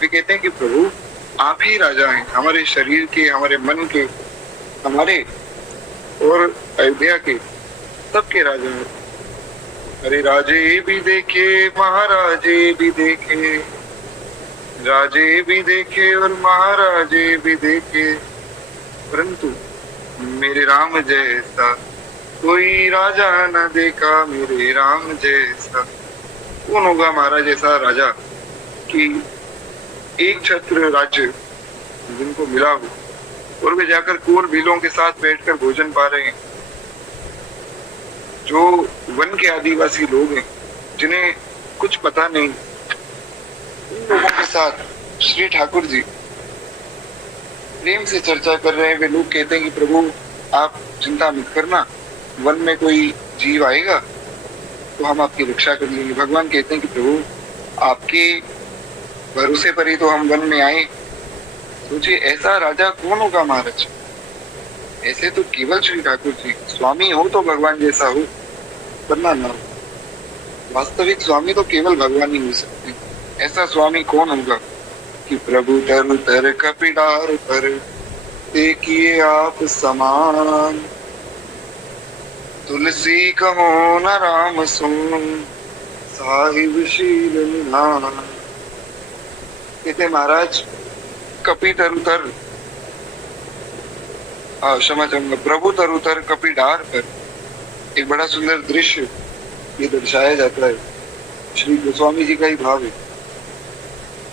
वे कहते हैं कि प्रभु आप ही राजा हैं, हमारे शरीर के, हमारे मन के, हमारे और अयोध्या के, सबके राजा हैं। अरे राजे भी देखे, महाराजे भी देखे, राजे भी देखे और महाराजे भी देखे, परंतु मेरे राम जैसा कोई राजा न देखा। मेरे राम जैसा कौन होगा महाराज ऐसा राजा कि एक छत्र राज्य जिनको मिला हो और वे जाकर कोर भीलों के साथ बैठकर भोजन पा रहे हैं। जो वन के आदिवासी लोग हैं, जिन्हें कुछ पता नहीं, उन लोगों के साथ श्री ठाकुर जी प्रेम से चर्चा कर रहे हैं। वे लोग कहते हैं कि प्रभु आप चिंता मत करना, वन में कोई जीव आएगा तो हम आपकी रक्षा कर लेंगे। भगवान कहते हैं कि प्रभु आपके भरोसे पर ही तो हम वन में आए। सोचिए ऐसा राजा कौन होगा महाराज। ऐसे तो केवल श्री ठाकुर जी स्वामी हो तो भगवान जैसा हो, वरना ना हो। वास्तविक स्वामी तो केवल भगवान ही हो सकते हैं। ऐसा स्वामी कौन होगा कि प्रभु तरु तर कपिडार पर देखिए आप समान, तुलसी कहो न राम सुन साहिब शील निधान। कहते महाराज कपि तरुतर, क्षमा चाहूंगा, प्रभु तरुतर कपि डार पर एक बड़ा सुंदर दृश्य ये दर्शाया जाता है श्री गोस्वामी जी का ही भाव है।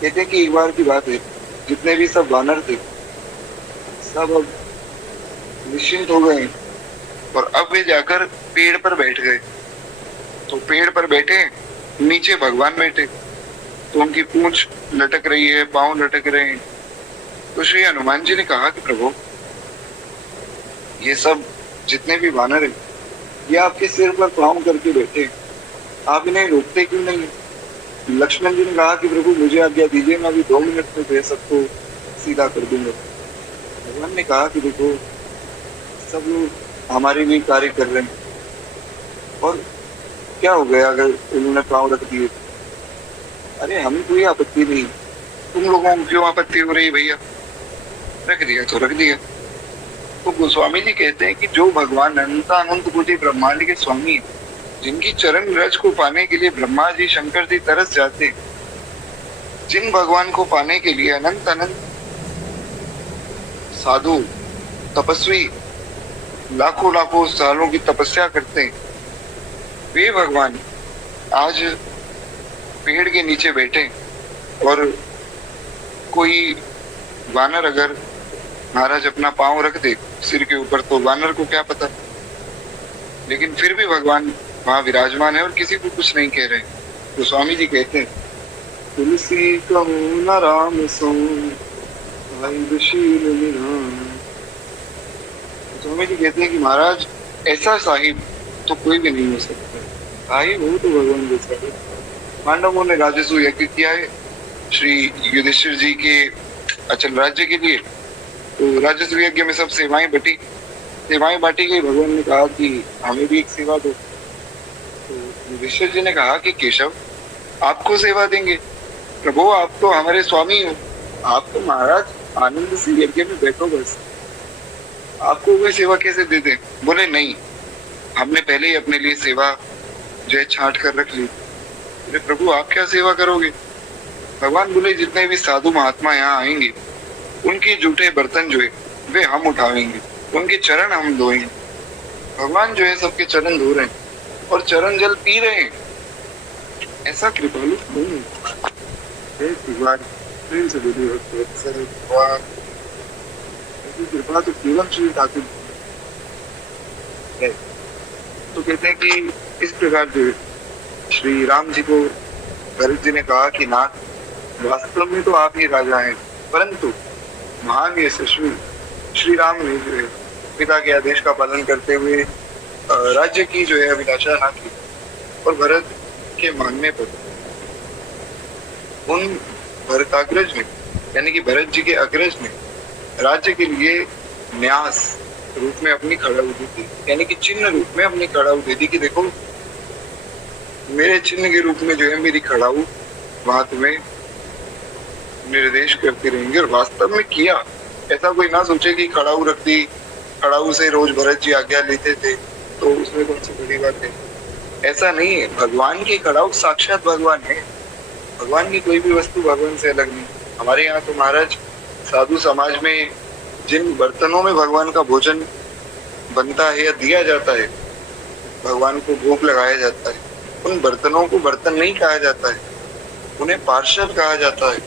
कहते हैं कि एक बार की बात है, जितने भी सब वानर थे सब अब निश्चिंत हो गए और अब वे जाकर पेड़ पर बैठ गए। तो पेड़ पर बैठे, नीचे भगवान बैठे, तो उनकी पूंछ लटक रही है, पांव लटक रहे हैं। तो श्री हनुमान जी ने कहा कि प्रभु, ये सब जितने भी वानर हैं ये आपके सिर पर पांव करके बैठे, आप इन्हें रोकते क्यों नहीं? लक्ष्मण जी ने कहा कि प्रभु मुझे आज्ञा दीजिए, मैं अभी 2 मिनट में फिर सबको सीधा कर दूंगा। भगवान ने कहा कि देखो, सब लोग हमारे लिए कार्य कर रहे हैं और क्या हो गया अगर उन्होंने पांव रख दिए? अरे हमें कोई आपत्ति नहीं, तुम लोगों को क्यों आपत्ति हो रही भैया? रख दिया तो रख दिया। तो गोस्वामी जी कहते हैं कि जो भगवान अनंत कोटि ब्रह्मांड के स्वामी हैं, जिनकी चरण रज को पाने के लिए ब्रह्मा जी शंकर जी तरस जाते हैं, जिन भगवान को पाने के लिए अनंत अनंत साधु तपस्वी लाखों लाखों सालों की तपस्या करते हैं, वे भगवान आज पेड़ के नीचे बैठे और कोई वानर अगर महाराज अपना पांव रख दे सिर के ऊपर तो वानर को क्या पता, लेकिन फिर भी भगवान वहां विराजमान है और किसी को कुछ नहीं कह रहे। तो स्वामी जी कहते हैं, तुलसी कहूँ न राम सो स्वामी जी कहते हैं कि महाराज ऐसा साहिब तो कोई भी नहीं हो सकता, साहिब हो तो भगवान जैसा है। पांडवों ने राजस्व यज्ञ किया है श्री युधिष्ठिर जी के अचल राज्य के लिए, तो राजस्व यज्ञ में सब सेवाएं बांटी गई। भगवान ने कहा कि हमें भी एक सेवा दो। तो युधिष्ठिर जी ने कहा कि केशव, आपको सेवा देंगे? प्रभु आप तो हमारे स्वामी हो, आप तो महाराज आनंद से यज्ञ में बैठो, बस आपको कोई सेवा कैसे दे दें? बोले नहीं, हमने पहले ही अपने लिए सेवा जो है छांट कर रख ली। बोले प्रभु आप क्या सेवा करोगे? भगवान बोले जितने भी साधु महात्मा यहाँ आएंगे उनके जूठे बर्तन जो है वे हम उठावेंगे, उनके चरण हम धोएंगे। भगवान जो है सबके चरण धो रहे हैं और चरण जल पी रहे हैं। ऐसा कृपालु कौन है? कृपा तो केवल श्री ठाकुर है। तो कहते हैं कि इस प्रकार जो श्री राम जी को भरत जी ने कहा कि नाथ वास्तव में तो आप ही राजा हैं, परंतु महान यशस्वी श्री राम ने जो है पिता के आदेश का पालन करते हुए राज्य की जो है अभिलाषा ना की और भरत के मानने पर उन भरताग्रज ने यानी कि भरत जी के अग्रज ने राज्य के लिए न्यास रूप में अपनी खड़ाऊ दी थी, यानी कि चिन्ह रूप में अपनी खड़ाऊ दे दी कि देखो मेरे चिन्ह के रूप में जो है मेरी खड़ाऊ वहां तुम्हें निर्देश करती रहेंगे। और वास्तव में किया, ऐसा कोई ना सोचे कि खड़ाऊ रख दी, खड़ाऊ से रोज भरत जी आज्ञा लेते थे तो उसमें कौन सी बड़ी बात है? ऐसा नहीं है। भगवान की खड़ाऊ साक्षात भगवान है, भगवान की कोई भी वस्तु भगवान से अलग नहीं। हमारे यहाँ तो महाराज साधु समाज में जिन बर्तनों में भगवान का भोजन बनता है या दिया जाता है, भगवान को भोग लगाया जाता है, उन बर्तनों को बर्तन नहीं कहा जाता है, उन्हें पार्षद कहा जाता है।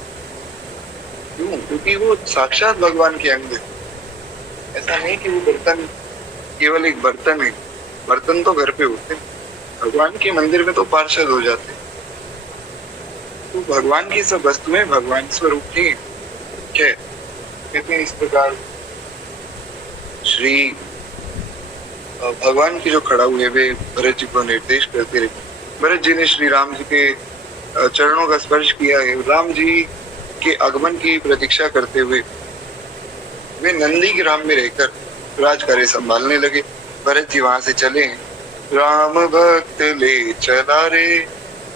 क्यों? क्योंकि वो साक्षात भगवान के अंग है। ऐसा नहीं कि वो बर्तन केवल एक बर्तन है, बर्तन तो घर पे होते हैं, भगवान के मंदिर में तो पार्षद हो जाते हैं। तो भगवान की सब वस्तुएं भगवान स्वरूप ही है। कहते हैं इस प्रकार श्री भगवान की जो खड़ाऊ है वे भरत जी को निर्देश करते रहे। भरत जी ने श्री राम जी के चरणों का स्पर्श किया है। राम जी के आगमन की प्रतीक्षा करते हुए वे नंदी ग्राम में रहकर राज कार्य संभालने लगे। भरत जी वहां से चले। राम भक्त ले चला रे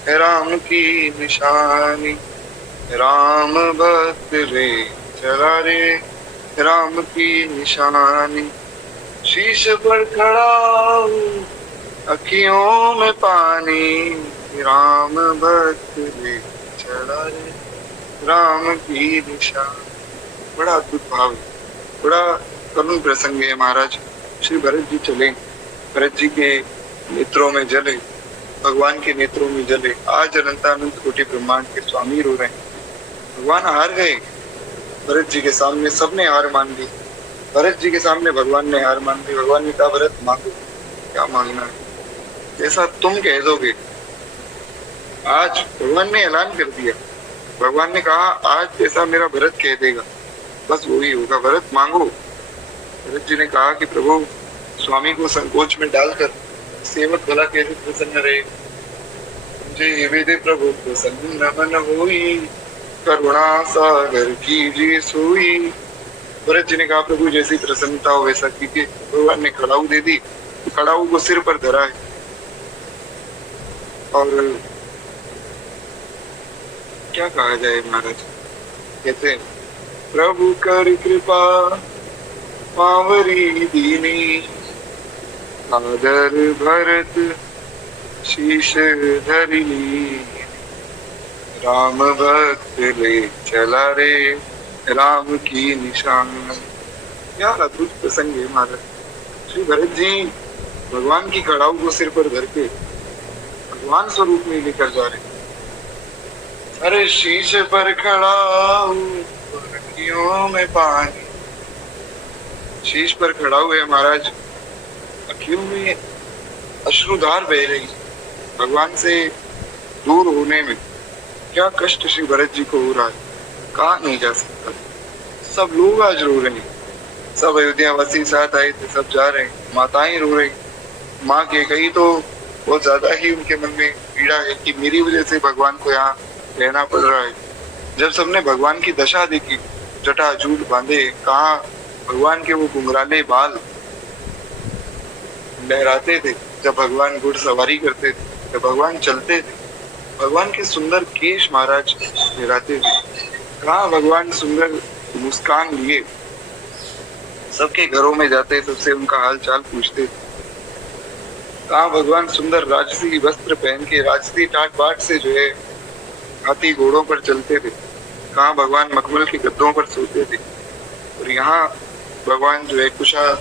राम की निशानी, राम भक्त ले चला रे राम की निशानी, शीश पर खड़ा अखियों में पानी, राम भक्त ले चला रे राम की निशानी। बड़ा अद्भुत भाव है, बड़ा करुण प्रसंग है। महाराज श्री भरत जी चले, भरत जी के नेत्रों में जल है भगवान के नेत्रों में जले। आज अनंतानंत कोटि ब्रह्मांड के स्वामी रो रहे हैं। भगवान हार गए भरत जी के सामने, सबने हार मान ली। भरत जी के सामने भगवान ने हार मान ली। भगवान ने कहा भरत मांगो, क्या मांगना है, जैसा तुम कह दोगे। आज भगवान ने ऐलान कर दिया। भगवान ने कहा आज जैसा मेरा भरत कह देगा बस वही होगा, भरत मांगो। भरत जी ने कहा कि प्रभु, स्वामी को संकोच में डालकर सेवक भला कैसे प्रसन्न रहे। मुझे ये वेदे प्रभु प्रसन्न मन होई, करुणा सागर कीजिए सोई। भरत जी ने कहा प्रभु जैसी प्रसन्नता हो वैसा कीजिए। भगवान ने खड़ाऊ दे दी, खड़ाऊ को सिर पर धरा है और क्या कहा जाए महाराज, कहते हैं प्रभु कर कृपा पावरी दीनी, आदर भरत शीश धरिली, राम भक्त ले चला रे राम की निशान। क्या अद्भुत प्रसंग है महाराज। श्री भरत जी भगवान की खड़ाऊ को सिर पर धर के भगवान स्वरूप में लेकर जा रहे। अरे शीश पर खड़ाऊ अखियों में पानी, शीश पर खड़ाऊ है महाराज, अखियों में अश्रुधार बह रही। भगवान से दूर होने में क्या कष्ट श्री भरत जी को हो रहा है, कहा नहीं जा सकता। सब लोग आज रो रहे हैं, सब अयोध्या वासी साथ आए थे, सब जा रहे हैं, माताएं रो रही। माँ के कही तो बहुत ज्यादा ही उनके मन में पीड़ा है कि मेरी वजह से भगवान को यहाँ रहना पड़ रहा है। जब सबने भगवान की दशा देखी, जटा जूट बांधे, कहा भगवान के वो घुंघराले बाल लहराते थे जब भगवान घुड़ सवारी करते थे, जब भगवान चलते थे, भगवान के सुंदर केश महाराज लहराते थे, कहा भगवान सुंदर मुस्कान लिए सबके घरों में जाते, सबसे उनका हाल चाल पूछते थे। कहा भगवान सुंदर राजसी वस्त्र पहन के राजसी टाट बाट से जो है हाथी घोड़ों पर चलते थे। कहा भगवान मखमल के गद्दों पर सोते थे। और यहाँ भगवान जो है कुशा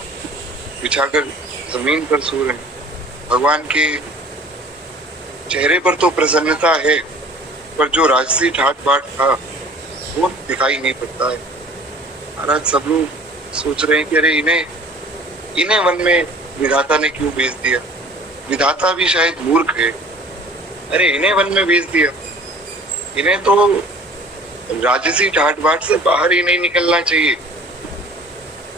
बिछाकर जमीन पर सो रहे हैं। भगवान के चेहरे पर तो प्रसन्नता है, पर जो राजसी ठाट बाट था वो दिखाई नहीं पड़ता है। महाराज सब लोग सोच रहे हैं कि अरे इन्हें वन में विधाता ने क्यों भेज दिया। विधाता भी शायद मूर्ख है, अरे इन्हें वन में भेज दिया, इन्हें तो राजसी ठाट बाट से बाहर ही नहीं निकलना चाहिए।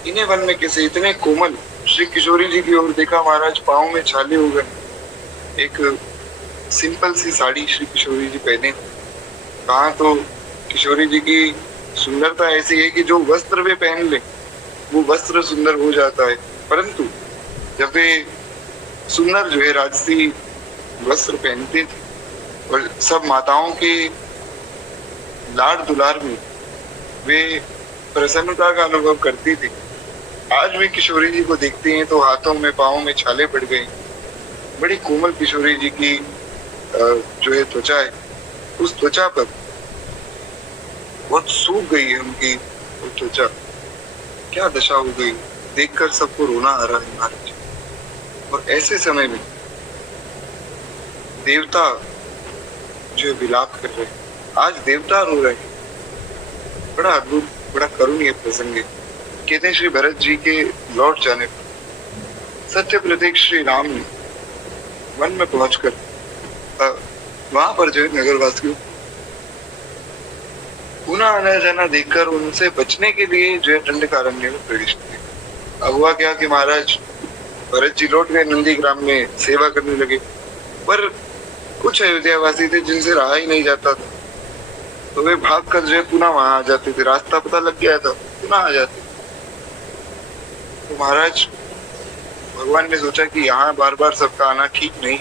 इन्हें वन में कैसे, इतने कोमल। श्री किशोरी जी की ओर देखा महाराज, पाँव में छाले हो गए। एक सिंपल सी साड़ी श्री किशोरी जी पहने। कहा तो किशोरी जी की सुंदरता ऐसी है कि जो वस्त्र वे पहन ले वो वस्त्र सुंदर हो जाता है, परंतु जब वे सुंदर जो है राजसी वस्त्र पहनते थे और सब माताओं के लाड दुलार में वे प्रसन्नता का अनुभव करती थी। आज भी किशोरी जी को देखते हैं तो हाथों में पाँव में छाले पड़ गए। बड़ी कोमल किशोरी जी की जो है त्वचा है, उस त्वचा पर बहुत सूख गई है उनकी वो त्वचा। क्या दशा हो गई, देखकर सबको रोना आ रहा है महाराज। और ऐसे समय में देवता जो विलाप कर रहे हैं, आज देवता रो रहे हैं। बड़ा अद्भुत, बड़ा करुणीय प्रसंग है। कहते हैं श्री भरत जी के लौट जाने पर सत्य प्रतीक श्री राम ने वन में पहुंचकर वहां पर जो नगरवासियों पुनः आना जाना देखकर उनसे बचने के लिए जो है दंडकारण्य में प्रवेश किया। अब हुआ क्या कि महाराज भरत जी लौट गए नंदी ग्राम में, सेवा करने लगे, पर कुछ अयोध्यावासी थे जिनसे रहा ही नहीं जाता था, तो वे भाग कर जो है पुनः वहां आ जाते थे। रास्ता पता लग गया था, पुनः आ जाते। तो महाराज भगवान ने सोचा कि यहाँ बार बार सबका आना ठीक नहीं,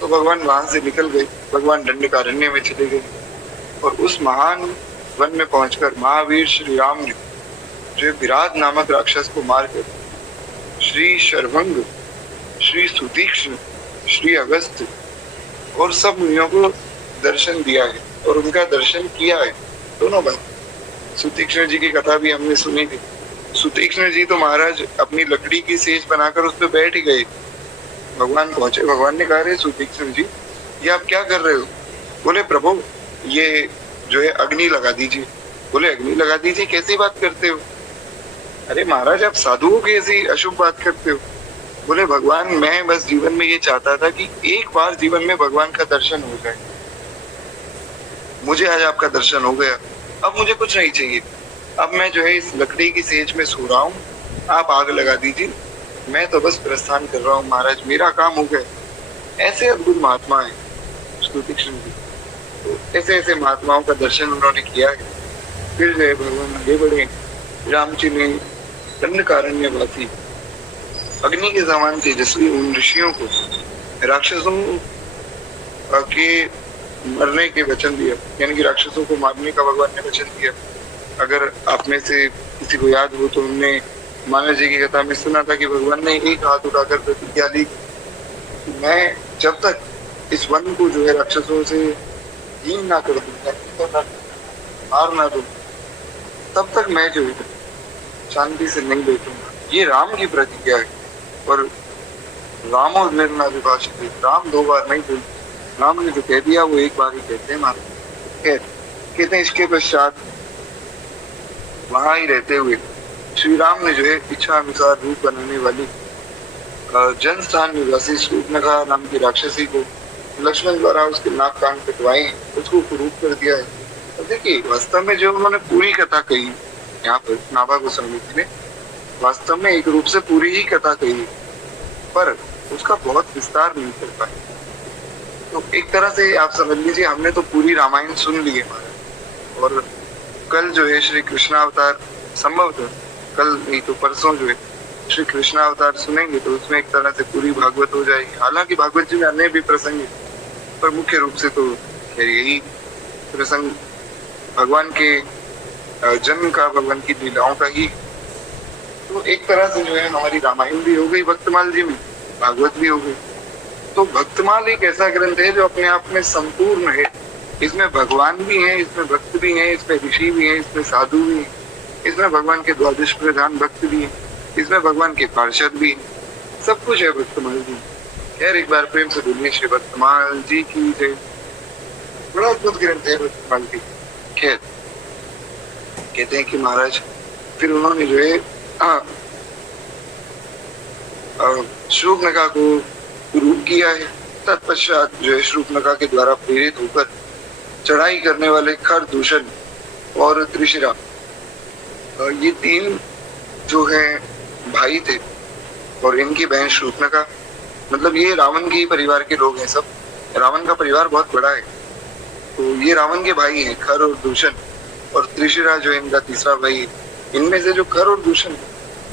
तो भगवान वहां से निकल गए। भगवान दंडकारण्य में चले गए और उस महान वन में पहुंचकर महावीर श्री राम ने जो विराट नामक राक्षस को मारकर श्री शर्वंग, श्री सुतीक्ष्ण, श्री अगस्त्य और सब मुनियों को दर्शन दिया है और उनका दर्शन किया है। दोनों बार सुतीक्ष्ण जी की कथा भी हमने सुनी थी। सुतीक्ष्ण जी तो महाराज अपनी लकड़ी की सेज बनाकर उस पर बैठ गए। भगवान पहुंचे, भगवान ने कहा रे सुतीक्ष्ण जी ये आप क्या कर रहे हो? बोले प्रभु ये जो है अग्नि लगा दीजिए। बोले अग्नि लगा दीजिए, कैसी बात करते हो? अरे महाराज आप साधुओं की ऐसी अशुभ बात करते हो। बोले भगवान मैं बस जीवन में ये चाहता था कि एक बार जीवन में भगवान का दर्शन हो जाए। मुझे आज आपका दर्शन हो गया, अब मुझे कुछ नहीं चाहिए। अब मैं जो है इस लकड़ी की सेज में सो रहा हूँ, आप आग लगा दीजिए, मैं तो बस प्रस्थान कर रहा हूँ महाराज, मेरा काम हो गया। ऐसे अद्भुत महात्मा है स्तुति कृष्ण जी। तो ऐसे ऐसे महात्माओं का दर्शन उन्होंने किया है। फिर जो है भगवान आगे बढ़े, राम जी ने दंडकारण्यवासी अग्नि के समान तेजस्वी उन ऋषियों को राक्षसों के मरने के वचन दिया, यानी कि राक्षसों को मारने का भगवान ने वचन दिया। अगर आप में से किसी को याद हो तो हमने मानव जी की कथा में सुना था कि भगवान ने एक हाथ उठाकर प्रतिज्ञा ली, मैं जब तक इस वन को जो है राक्षसों से हीन ना कर दूं, मार ना दूं, तब तक मैं जो है शांति से नहीं बैठूंगा। ये राम की प्रतिज्ञा है। और रामो निर्नाभिभाषित, राम दो बार नहीं बोलते, राम ने जो कह दिया वो एक बार ही कहते हैं महाराज। कहते हैं इसके पश्चात वहां ही रहते हुए श्री राम ने जो है इच्छा अनुसार रूप बनाने वाली जनस्थान निवासी शूर्पणखा नाम की राक्षसी को लक्ष्मण द्वारा उसके नाक कान कटवाए, उसको कुरूप कर दिया है। और देखिए वास्तव में जो उन्होंने पूरी कथा कही यहाँ पर नाभा गोस्वामी जी ने वास्तव में एक रूप से पूरी ही कथा कही, पर उसका बहुत विस्तार नहीं कर पाए। तो एक तरह से आप समझ लीजिए हमने तो पूरी रामायण सुन ली है महाराज, और कल जो है श्री कृष्णावतार संभवतः कल नहीं तो परसों जो है श्री कृष्णावतार सुनेंगे, तो उसमें एक तरह से पूरी भागवत हो जाएगी। हालांकि भागवत जी में अन्य भी प्रसंग है, पर मुख्य रूप से तो यही प्रसंग भगवान के जन्म का, भगवान की लीलाओं का ही। तो एक तरह से जो है हमारी रामायण भी हो गई भक्तमाल जी में, भागवत भी हो गई। तो भक्तमाल एक ऐसा ग्रंथ है जो अपने आप में संपूर्ण है। इसमें भगवान भी हैं, इसमें भक्त भी हैं, इसमें ऋषि भी हैं, इसमें साधु भी हैं, इसमें भगवान के द्वादश प्रधान भक्त भी हैं, इसमें भगवान के पार्षद भी हैं, सब कुछ है भक्तमाल जी। खैर एक बार प्रेम से बोलिए श्री भक्तमाल जी की जय। बड़ा अद्भुत ग्रंथ है भक्तमाल की। खैर कहते हैं कि महाराज फिर उन्होंने जो है शूर्पणखा को रूप किया है। तत्पश्चात जो है शूर्पणखा के द्वारा प्रेरित होकर चढ़ाई करने वाले खर, दूषण और त्रिशिरा, ये तीन जो है भाई थे, और इनकी बहन शूर्पणखा, मतलब ये रावण के परिवार के लोग हैं सब। रावण का परिवार बहुत बड़ा है, तो ये रावण के भाई हैं खर और दूषण, और त्रिशिरा जो इनका तीसरा भाई। इनमें से जो खर और दूषण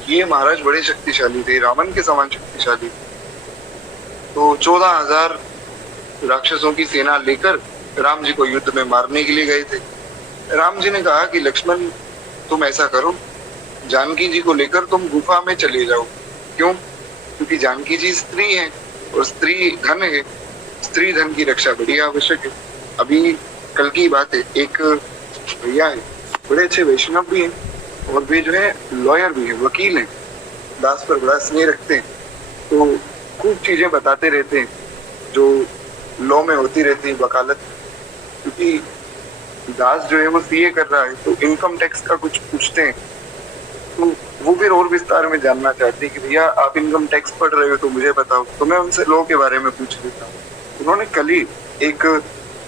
ये महाराज बड़े शक्तिशाली थे, रावण के समान शक्तिशाली। तो 14,000 राक्षसों की सेना लेकर राम जी को युद्ध में मारने के लिए गए थे। राम जी ने कहा कि लक्ष्मण तुम ऐसा करो, जानकी जी को लेकर तुम गुफा में चले जाओ। क्यों? क्योंकि जानकी जी स्त्री है और स्त्री धन है, स्त्री धन की रक्षा बड़ी आवश्यक है। अभी कल की बात है, एक भैया है, बड़े अच्छे वैष्णव भी हैं, और वे जो है लॉयर भी है, वकील हैं, दास पर बड़ा स्नेह रखते हैं, तो खूब चीजें बताते रहते हैं जो लॉ में होती रहती है, वकालत। क्योंकि दास जो है वो सीए कर रहा है, तो इनकम टैक्स का कुछ पूछते हैं, तो वो फिर और विस्तार में जानना चाहते हैं कि भैया आप इनकम टैक्स पढ़ रहे हो तो मुझे बताओ। तो मैं उनसे लॉ के बारे में पूछ लेता हूँ। उन्होंने कल ही एक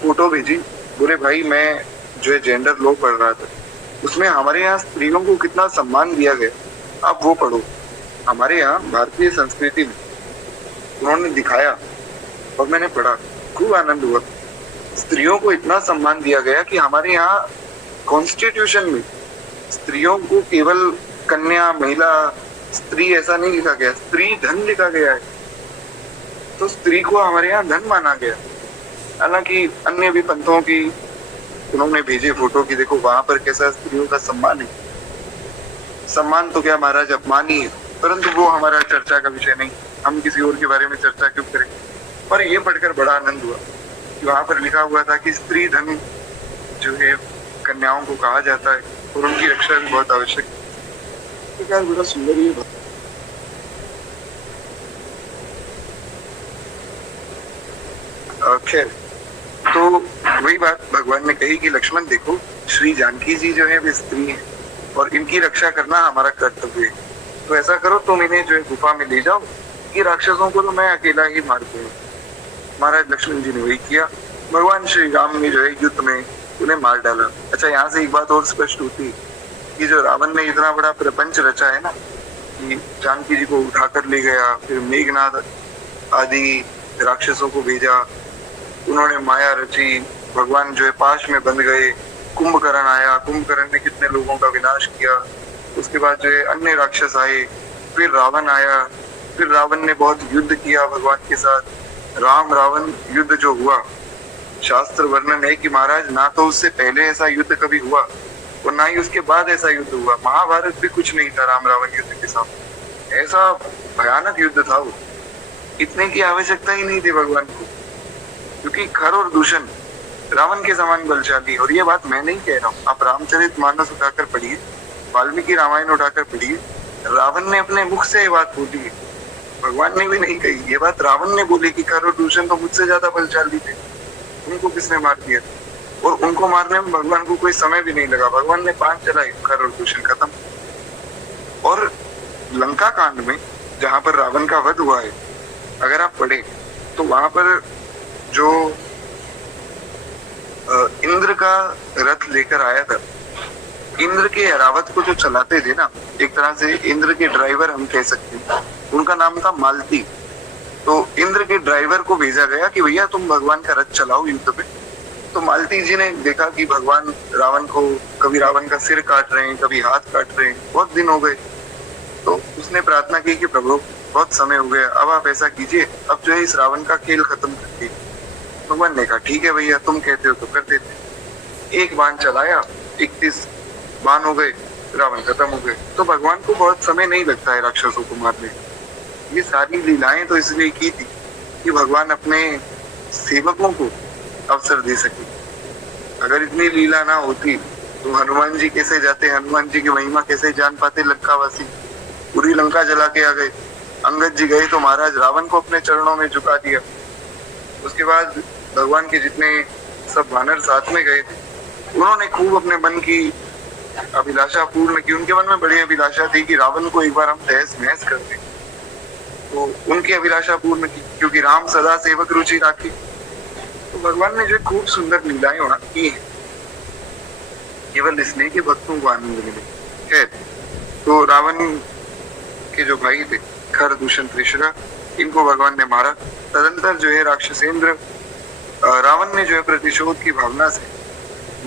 फोटो भेजी, बोले भाई मैं जो है जेंडर लॉ पढ़ रहा था, उसमें हमारे यहाँ स्त्रियों को कितना सम्मान दिया गया, आप वो पढ़ो। हमारे यहाँ भारतीय संस्कृति में उन्होंने दिखाया और मैंने पढ़ा, खूब आनंद हुआ। स्त्रियों को इतना सम्मान दिया गया कि हमारे यहाँ कॉन्स्टिट्यूशन में स्त्रियों को केवल कन्या, महिला, स्त्री ऐसा नहीं लिखा गया, स्त्री धन लिखा गया है। तो स्त्री को हमारे यहाँ धन माना गया। हालांकि अन्य भी पंथों की उन्होंने भेजे फोटो की, देखो वहां पर कैसा स्त्रियों का सम्मान है। सम्मान तो क्या महाराज, अपमान ही है, परंतु वो हमारा चर्चा का विषय नहीं, हम किसी और के बारे में चर्चा क्यों करें। पर ये पढ़कर बड़ा आनंद हुआ कि वहां पर लिखा हुआ था कि स्त्री धन जो है कन्याओं को कहा जाता है, और उनकी रक्षा भी बहुत आवश्यक है। तो क्या बड़ा सुंदर ये बात। खैर, तो वही बात भगवान ने कही कि लक्ष्मण देखो, श्री जानकी जी जो है वे स्त्री है और इनकी रक्षा करना हमारा कर्तव्य है। तो ऐसा करो, तुम इन्हें जो है गुफा में ले जाओ, कि राक्षसों को तो मैं अकेला ही मार दूंगा। महाराज लक्ष्मण जी ने वही किया। भगवान श्री राम ने जो है युद्ध में उन्हें मार डाला। अच्छा, यहाँ से एक बात और स्पष्ट होती कि जो रावण ने इतना बड़ा प्रपंच रचा है ना, कि जानकी जी को उठाकर ले गया, फिर मेघनाद आदि राक्षसों को भेजा, उन्होंने माया रची, भगवान जो है पाश में बंध गए, कुंभकर्ण आया, कुंभकर्ण ने कितने लोगों का विनाश किया, उसके बाद जो है अन्य राक्षस आए, फिर रावण आया, फिर रावण ने बहुत युद्ध किया भगवान के साथ। राम रावण युद्ध जो हुआ, शास्त्र वर्णन है कि महाराज ना तो उससे पहले ऐसा युद्ध कभी हुआ और ना ही उसके बाद ऐसा युद्ध हुआ। महाभारत भी कुछ नहीं था राम रावण युद्ध के सामने। ऐसा भयानक युद्ध था वो, इतने की आवश्यकता ही नहीं थी भगवान को, क्योंकि खर और दूषण रावण के समान बलशाली। और ये बात मैं नहीं कह रहा हूँ, आप रामचरितमानस उठाकर पढ़िए, वाल्मीकि रामायण उठाकर पढ़िए, रावण ने अपने मुख से ये बात बोली है, भगवान ने भी नहीं कही। ये बात रावण ने बोली कि खर और दूषण तो मुझसे ज्यादा बलशाली थे, उनको किसने मार दिया। और उनको मारने में भगवान को कोई समय भी नहीं लगा, भगवान ने 5 चलाई, खर और दूषण खत्म। और लंका कांड में जहां पर रावण का वध हुआ है, अगर आप पढ़े तो वहां पर जो इंद्र का रथ लेकर आया था, इंद्र के ऐरावत को जो चलाते थे ना, एक तरह से इंद्र के ड्राइवर हम कह सकते हैं, उनका नाम था मालती। तो इंद्र के ड्राइवर को भेजा गया कि भैया तुम भगवान का रथ चलाओ युद्ध में। तो मालती जी ने देखा कि भगवान रावण को, कभी रावण का सिर काट रहे हैं, कभी हाथ काट रहे हैं, बहुत दिन हो गए। तो उसने प्रार्थना की कि प्रभु बहुत समय हो गया, अब आप ऐसा कीजिए, अब जो है इस रावण का खेल खत्म कर दीजिए। भगवान ने कहा ठीक है भैया, तुम कहते हो तो कर देते। एक बाण चलाया, 31 बाण हो गए, रावण खत्म हो गए। तो भगवान को बहुत समय नहीं लगता है राक्षसों को मारने। ये सारी लीलाएं तो इसलिए की थी कि भगवान अपने सेवकों को अवसर दे सके। अगर इतनी लीला ना होती तो हनुमान जी कैसे जाते, हनुमान जी की महिमा कैसे जान पाते लंकावासी। पूरी लंका जला के आ गए। अंगद जी गए तो महाराज रावण को अपने चरणों में झुका दिया। उसके बाद भगवान के जितने सब वानर साथ में गए थे, उन्होंने खूब अपने मन की अभिलाषा पूर्ण की। उनके मन में बड़ी अभिलाषा थी कि रावण को एक बार हम तहस नहस कर दें। तो उनकी अभिलाषा पूर्ण की, क्योंकि राम सदा सेवक रुचि राखी। तो भगवान ने जो खूब सुंदर लीलाएं वहां की है, केवल इसलिए कि भक्तों को आनंद मिले। खैर, तो रावण के जो भाई थे खर दूषण त्रिशरा, इनको भगवान ने मारा। तदंतर जो है राक्षसेंद्र, रावण ने जो है प्रतिशोध की भावना से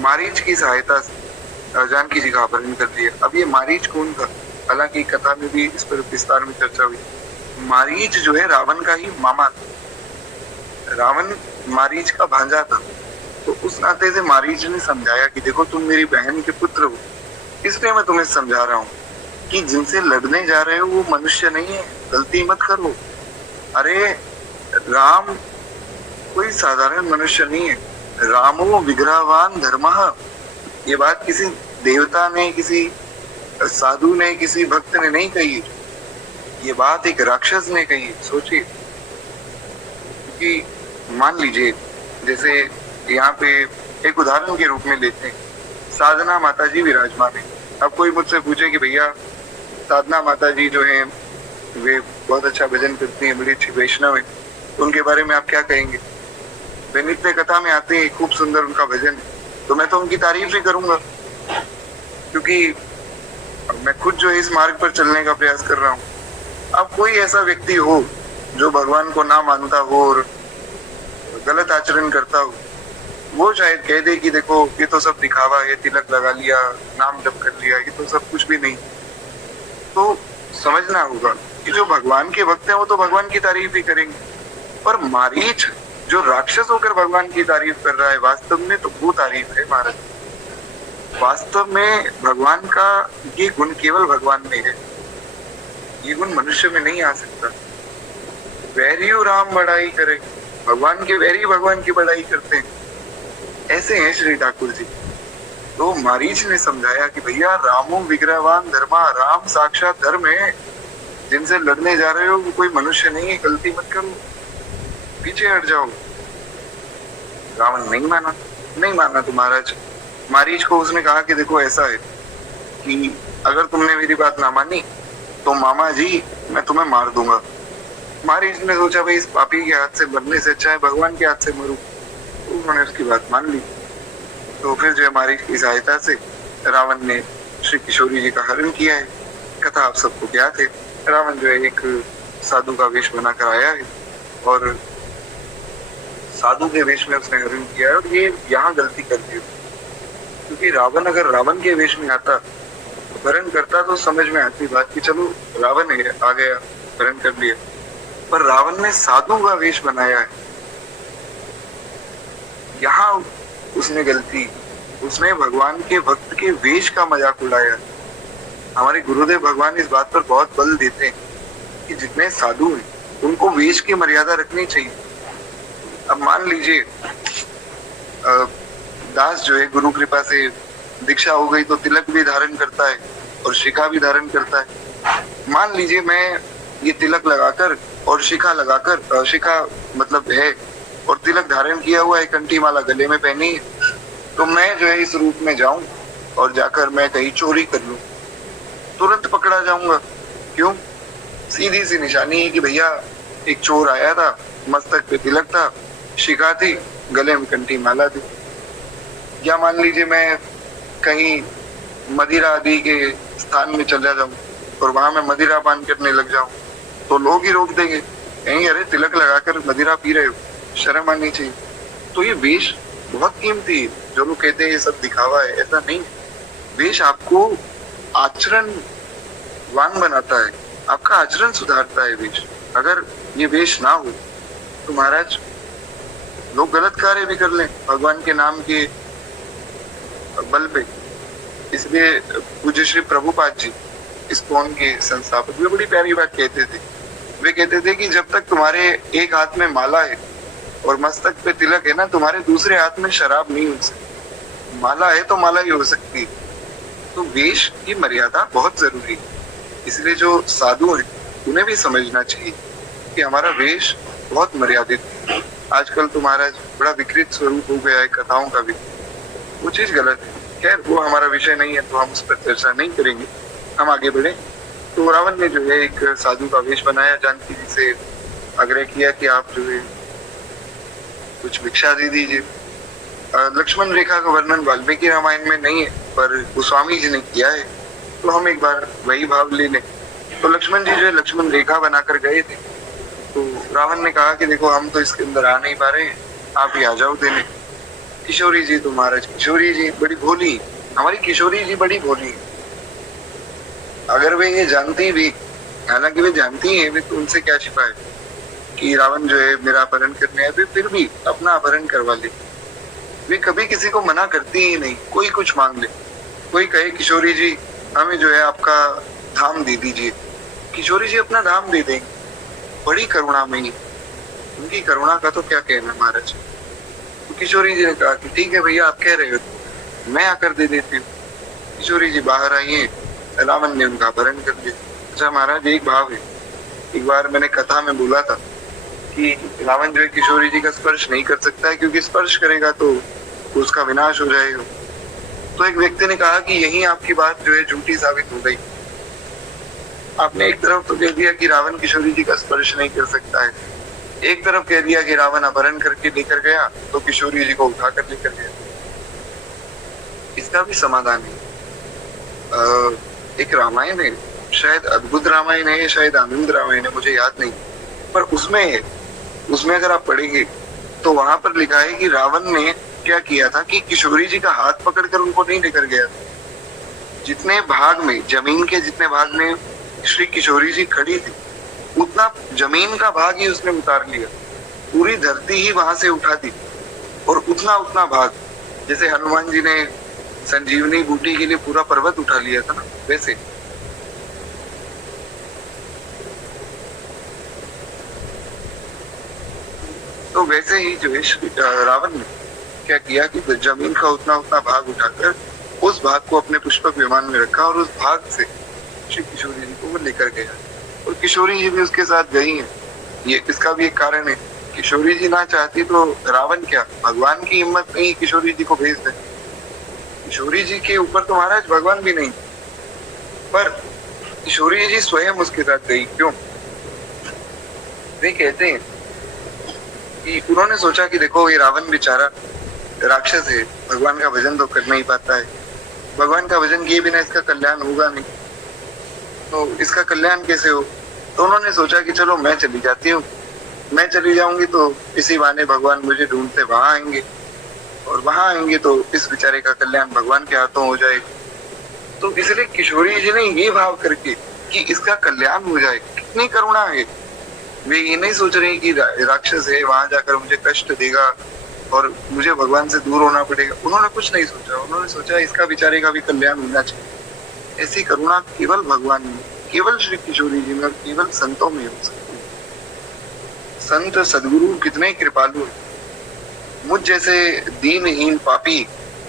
मारीच की सहायता से जानकी जी का अपहरण कर दिया। अब ये मारीच कौन था, हालांकि कथा में भी इस पर विस्तार में चर्चा हुई। मारीच जो है रावण का ही मामा था, रावण मारीच का भांजा था। तो उस नाते से मारीच ने समझाया कि देखो तुम मेरी बहन के पुत्र हो, इसलिए मैं तुम्हें समझा रहा हूँ कि जिनसे लड़ने जा रहे हो वो मनुष्य नहीं है, गलती मत करो। अरे राम कोई साधारण मनुष्य नहीं है, रामो विग्रहवान धर्मः। ये बात किसी देवता ने, किसी साधु ने, किसी भक्त ने नहीं कही, ये बात एक राक्षस ने कही। सोचिए कि मान लीजिए, जैसे यहाँ पे एक उदाहरण के रूप में लेते हैं, साधना माता जी विराजमान है। अब कोई मुझसे पूछे कि भैया साधना माता जी जो है वे बहुत अच्छा भजन करती हैं, बड़ी अच्छी वैष्णव है, तो उनके बारे में आप क्या कहेंगे? वे नित्य कथा में आते हैं, खूब सुंदर उनका भजन है, तो मैं तो उनकी तारीफ ही करूंगा, क्योंकि मैं खुद जो है इस मार्ग पर चलने का प्रयास कर रहा हूँ। अब कोई ऐसा व्यक्ति हो जो भगवान को ना मानता हो और गलत आचरण करता हो, वो शायद कह दे कि देखो ये तो सब दिखावा है, तिलक लगा लिया, नाम जप कर लिया, ये तो सब कुछ भी नहीं। तो समझना होगा कि जो भगवान के भक्त हैं वो तो भगवान की तारीफ ही करेंगे, पर मारीच जो राक्षस होकर भगवान की तारीफ कर रहा है, वास्तव में तो वो तारीफ है महाराज। वास्तव में भगवान का ये गुण केवल भगवान में है, ये गुण मनुष्य में नहीं आ सकता। वैरियो राम बड़ाई करे, भगवान के वैरी भगवान की बड़ाई करते हैं, ऐसे हैं श्री ठाकुर जी। तो मारीच ने समझाया कि भैया रामो विग्रहवान धर्मा, राम साक्षात धर्म है, जिनसे लड़ने जा रहे हो वो कोई मनुष्य नहीं है, गलती मत करो, पीछे हट जाओ। रावण नहीं माना, नहीं माना तो महाराज मारीच को उसने कहा कि देखो ऐसा है कि अगर तुमने मेरी बात ना मानी तो मामा जी मैं तुम्हें मार दूंगा। मारीच ने सोचा भाई इस पापी के हाथ से मरने से अच्छा है भगवान के हाथ से मरूं, तो उन्होंने उसकी बात मान ली। तो फिर जो है मारीच की सहायता से रावण ने श्री किशोरी जी का हरण किया है। कथा आप सबको ज्ञात है। रावण जो है एक साधु का वेश बनाकर आया है और साधु के वेश में उसने हरण किया है, और ये यहाँ गलती कर दी क्योंकि रावण अगर रावण के वेश में आता हरण करता तो समझ में आती बात कि चलो रावण है आ गया हरण कर लिया, पर रावण ने साधु का वेश बनाया है, यहाँ उसने गलती, उसने भगवान के भक्त के वेश का मजाक उड़ाया। हमारे गुरुदेव भगवान इस बात पर बहुत बल देते हैं कि जितने साधु हैं उनको वेश की मर्यादा रखनी चाहिए। अब मान लीजिए दास जो है गुरु कृपा से दीक्षा हो गई तो तिलक भी धारण करता है और शिखा भी धारण करता है। मान लीजिए मैं ये तिलक लगाकर और शिखा लगाकर, शिखा मतलब है और तिलक धारण किया हुआ है, कंठी माला गले में पहनी है, तो मैं जो है इस रूप में जाऊं और जाकर मैं कहीं चोरी कर लूं, तुरंत पकड़ा जाऊंगा। क्यों? सीधी सी निशानी है कि भैया एक चोर आया था, मस्तक पे तिलक था, शिखा थी, गले में कंठी माला थी। या मान लीजिए मैं कहीं मदिरा आदि के स्थान में चला जाऊं और वहां मैं मदिरा पान करने लग जाऊं तो लोग ही रोक देंगे, कहीं अरे तिलक लगाकर मदिरा पी रहे हो, शर्म आनी चाहिए। तो ये वेश बहुत कीमती है। जो लोग कहते हैं ये सब दिखावा है, ऐसा नहीं। वेश आपको आचरणवान बनाता है, आपका आचरण सुधारता है वेश। अगर ये वेश ना हो तो महाराज लोग गलत कार्य भी कर लें भगवान के नाम के बल पे। इसलिए पूज्य श्री प्रभुपाद जी इस्कॉन के संस्थापक वे बड़ी प्यारी बात कहते थे। वे कहते थे कि जब तक तुम्हारे एक हाथ में माला है और मस्तक पे तिलक है ना, तुम्हारे दूसरे हाथ में शराब नहीं हो सकती। माला है तो माला ही हो सकती है। तो वेश की मर्यादा बहुत जरूरी है। इसलिए जो साधु हैं उन्हें भी समझना चाहिए कि हमारा वेश बहुत मर्यादित है। आजकल तो महाराज बड़ा विकृत स्वरूप हो गया है कथाओं का भी, वो चीज गलत है। खैर वो हमारा विषय नहीं है तो हम उस पर चर्चा नहीं करेंगे, हम आगे बढ़े। तो रावण ने जो है एक साधु का वेश बनाया, जानकी जी से आग्रह किया कि आप जो है कुछ भिक्षा दे दीजिए। लक्ष्मण रेखा का वर्णन वाल्मीकि रामायण में नहीं है पर गोस्वामी जी ने किया है, तो हम एक बार वही भाव ले लें। तो लक्ष्मण जी जो है लक्ष्मण रेखा बनाकर गए थे, तो रावण ने कहा कि देखो हम तो इसके अंदर आ नहीं पा रहे हैं, आप ही आ जाओ देने। किशोरी जी तो महाराज किशोरी जी बड़ी भोली, हमारी किशोरी जी बड़ी भोली। अगर वे ये जानती भी, हालांकि वे जानती है, वे तो उनसे क्या छिपाए कि रावण जो है मेरा अपहरण करने आए, फिर भी अपना अपहरण करवा ले। वे कभी किसी को मना करती ही नहीं। कोई कुछ मांग ले, कोई कहे किशोरी जी हमें जो है आपका धाम दे दीजिए, किशोरी जी अपना धाम दे देंगे। बड़ी करुणामयी, उनकी करुणा का तो क्या कहना महाराज। तो किशोरी जी ने कहा कि ठीक है भैया आप कह रहे हो मैं आकर दे देती हूँ। किशोरी जी बाहर आई है, रावण ने उनका अपहरण कर दिया। अच्छा महाराज एक भाव है, एक बार मैंने कथा में बोला था कि रावण जो है किशोरी जी का स्पर्श नहीं कर सकता है क्योंकि स्पर्श करेगा तो उसका विनाश हो जाएगा। तो एक व्यक्ति ने कहा कि यही आपकी बात जो है झूठी साबित हो गई। आपने एक तरफ तो कह दिया कि रावण किशोरी जी का स्पर्श नहीं कर सकता है, एक तरफ कह दिया कि रावण अपहरण करके लेकर गया तो किशोरी जी को उठाकर लेकर गया। इसका भी समाधान है। एक रामायण है, शायद अद्भुत रामायण है, शायद आनंद रामायण है, मुझे याद नहीं, पर उसमें अगर आप पढ़ेंगे तो वहां पर लिखा है कि रावण ने क्या किया था कि किशोरी जी का हाथ पकड़कर उनको नहीं लेकर गया। जितने भाग में, जमीन के जितने भाग में श्री किशोरी जी खड़ी थी उतना जमीन का भाग ही उसने उतार लिया, पूरी धरती ही वहां से उठा दी। और उतना भाग जैसे हनुमान जी ने संजीवनी बूटी के लिए पूरा पर्वत उठा लिया था ना, वैसे। तो वैसे ही जो है रावण ने क्या किया कि जमीन का उतना भाग उठाकर उस भाग को अपने पुष्पक विमान में रखा और उस भाग से श्री किशोरी जी को वो लेकर गया और किशोरी जी भी उसके साथ गई हैं। ये इसका भी एक कारण है किशोरी जी ना चाहती तो रावण क्या, भगवान की हिम्मत नहीं किशोरी जी को भेज दे। किशोरी जी के ऊपर तो महाराज भगवान भी नहीं, पर किशोरी जी स्वयं उसके साथ गई। क्यों? वे कहते हैं कि उन्होंने सोचा कि देखो ये रावण बेचारा राक्षस है, भगवान का भजन तो कर नहीं पाता है, भगवान का भजन किए बिना इसका कल्याण होगा नहीं, तो इसका कल्याण कैसे हो। तो उन्होंने सोचा कि चलो मैं चली जाती हूँ, मैं चली जाऊंगी तो इसी बहाने भगवान मुझे ढूंढते वहां आएंगे, और वहां आएंगे तो इस बेचारे का कल्याण भगवान के हाथों हो जाएगा। तो इसलिए किशोरी जी ने ये भाव करके कि इसका कल्याण हो जाए, कितनी करुणा है। वे ये नहीं सोच रहे कि राक्षस है वहां जाकर मुझे कष्ट देगा और मुझे भगवान से दूर होना पड़ेगा, उन्होंने कुछ नहीं सोचा। उन्होंने सोचा इसका बेचारे का भी कल्याण होना चाहिए। ऐसी करुणा केवल भगवान में, केवल श्री किशोरी जी में और केवल संतों में हो सकती है। संत सदगुरु कितने कृपालु हैं। मुझ जैसे दीनहीन पापी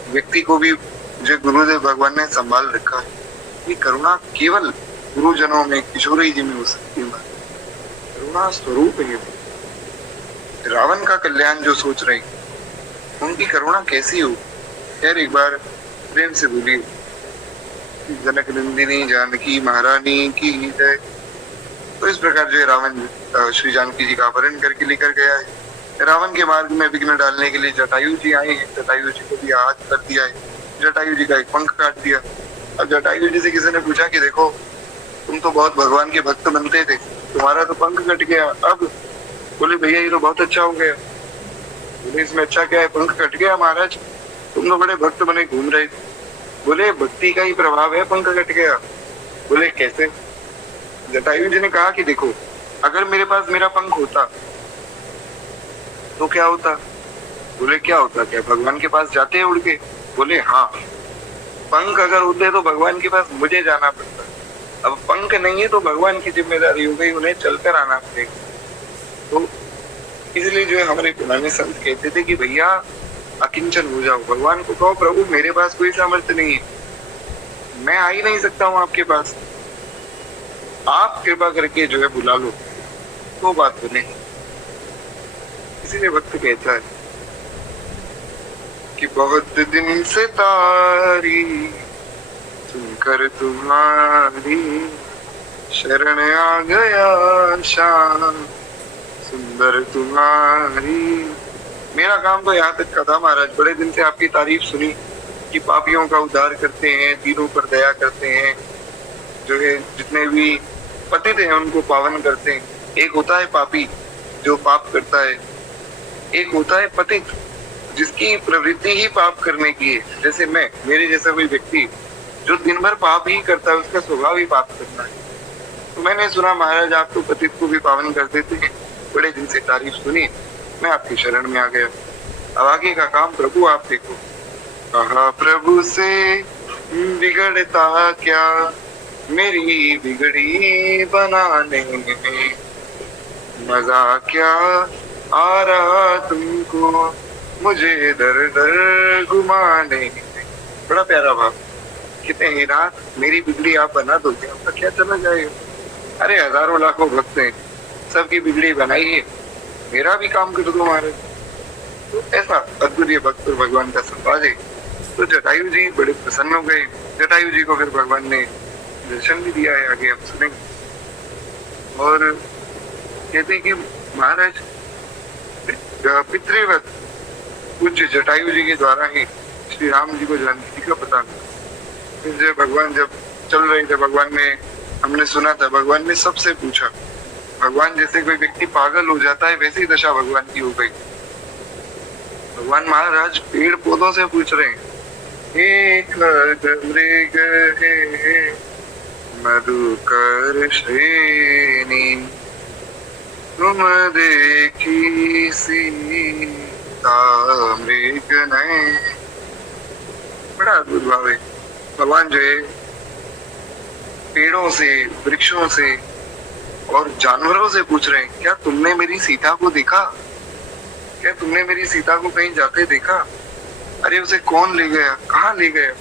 व्यक्ति को भी मुझे गुरुदेव भगवान ने संभाल रखा है। ये करुणा केवल गुरुजनों में, किशोरी जी में हो सकती है। करुणा स्वरूप है। रावण का कल्याण जो सोच रहे हैं, उनकी करुणा कैसी हो। खैर एक बार प्रेम से बोलिए, जनक नंदिनी जानकी महारानी की जय। तो इस प्रकार जो है रावण श्री जानकी जी का अपहरण करके लेकर गया है। रावण के मार्ग में विघ्न डालने के लिए जटायु जी आए हैं। जटायु जी को भी आहत कर दिया है, जटायु जी का एक पंख काट दिया। अब जटायु जी से किसी ने पूछा कि देखो तुम तो बहुत भगवान के भक्त बनते थे, तुम्हारा तो पंख कट गया। अब बोले भैया ये तो बहुत अच्छा हो गया। बोले इसमें अच्छा क्या है, पंख कट गया महाराज, तुम तो बड़े भक्त बने घूम रहे थे। बोले भक्ति का ही प्रभाव है, पंख कट गया। बोले कैसे। जटायु जी ने कहा कि देखो अगर मेरे पास मेरा पंख होता तो क्या होता। बोले क्या होता, क्या भगवान के पास जाते हैं उड़ के। बोले हाँ, पंख अगर होते तो भगवान के पास मुझे जाना पड़ता, अब पंख नहीं है तो भगवान की जिम्मेदारी हो गई, उन्हें चलकर आना पड़ेगा। तो इसलिए जो है हमारे पुराने संत कहते थे कि भैया अकिंचन हो जाओ, भगवान को कहो प्रभु मेरे पास कोई सामर्थ्य नहीं है, मैं आ ही नहीं सकता हूँ आपके पास, आप कृपा करके जो है बुला लो तो बात बने। इसीलिए भक्त कहता है कि बहुत दिन से तारी सुनकर तुम्हारी शरण आ गया शाम सुंदर तुम्हारी। मेरा काम तो यहाँ तक का था महाराज, बड़े दिन से आपकी तारीफ सुनी कि पापियों का उद्धार करते हैं, दीनों पर दया करते हैं, जो है जितने भी पतित हैं उनको पावन करते हैं। एक होता है पापी जो पाप करता है, एक होता है पतित जिसकी प्रवृत्ति ही पाप करने की है, जैसे मैं, मेरे जैसा कोई व्यक्ति जो दिन भर पाप ही करता है, उसका स्वभाव ही पाप करना है। तो मैंने सुना महाराज आप तो पतित को भी पावन कर देते हैं, बड़े दिन से तारीफ सुनी, मैं आपकी शरण में आ गया। अब आगे का काम प्रभु आप देखो। कहा प्रभु से बिगड़ता क्या मेरी बिगड़ी बनाने में, मजा क्या आ रहा तुमको मुझे दर दर घुमाने में। बड़ा प्यारा भाव। कितने ही रात मेरी बिगड़ी आप बना दोगे, आपका क्या चला जाएगा। अरे हजारों लाखों भक्त हैं, सबकी बिगड़ी बनाई है, मेरा भी काम कर दो महाराज। तो ऐसा अद्भुत भक्त और भगवान का संवाद है। तो जटायु जी बड़े प्रसन्न हो गए। जटायु जी को फिर भगवान ने दर्शन भी दिया है, आगे हम सुनेंगे। और कहते हैं कि महाराज पितृवत पूज्य जटायु जी के द्वारा ही श्री राम जी को जानकी जी का पता लगा। फिर जब भगवान जब चल रहे थे, भगवान ने, हमने सुना था भगवान ने सबसे पूछा। भगवान जैसे कोई व्यक्ति पागल हो जाता है वैसी दशा भगवान की हो गई। भगवान महाराज पेड़ पौधों से पूछ रहे हैं, एक मृग है मधुकर श्रेणी तुम देखी सीता मृग नयन। बड़ा अद्भुत भाव है। भगवान जो है पेड़ों से, वृक्षों से और जानवरों से पूछ रहे हैं, क्या तुमने मेरी सीता को देखा, क्या तुमने मेरी सीता को कहीं जाते देखा। अरे उसे कौन ले गया, कहाँ ले गया,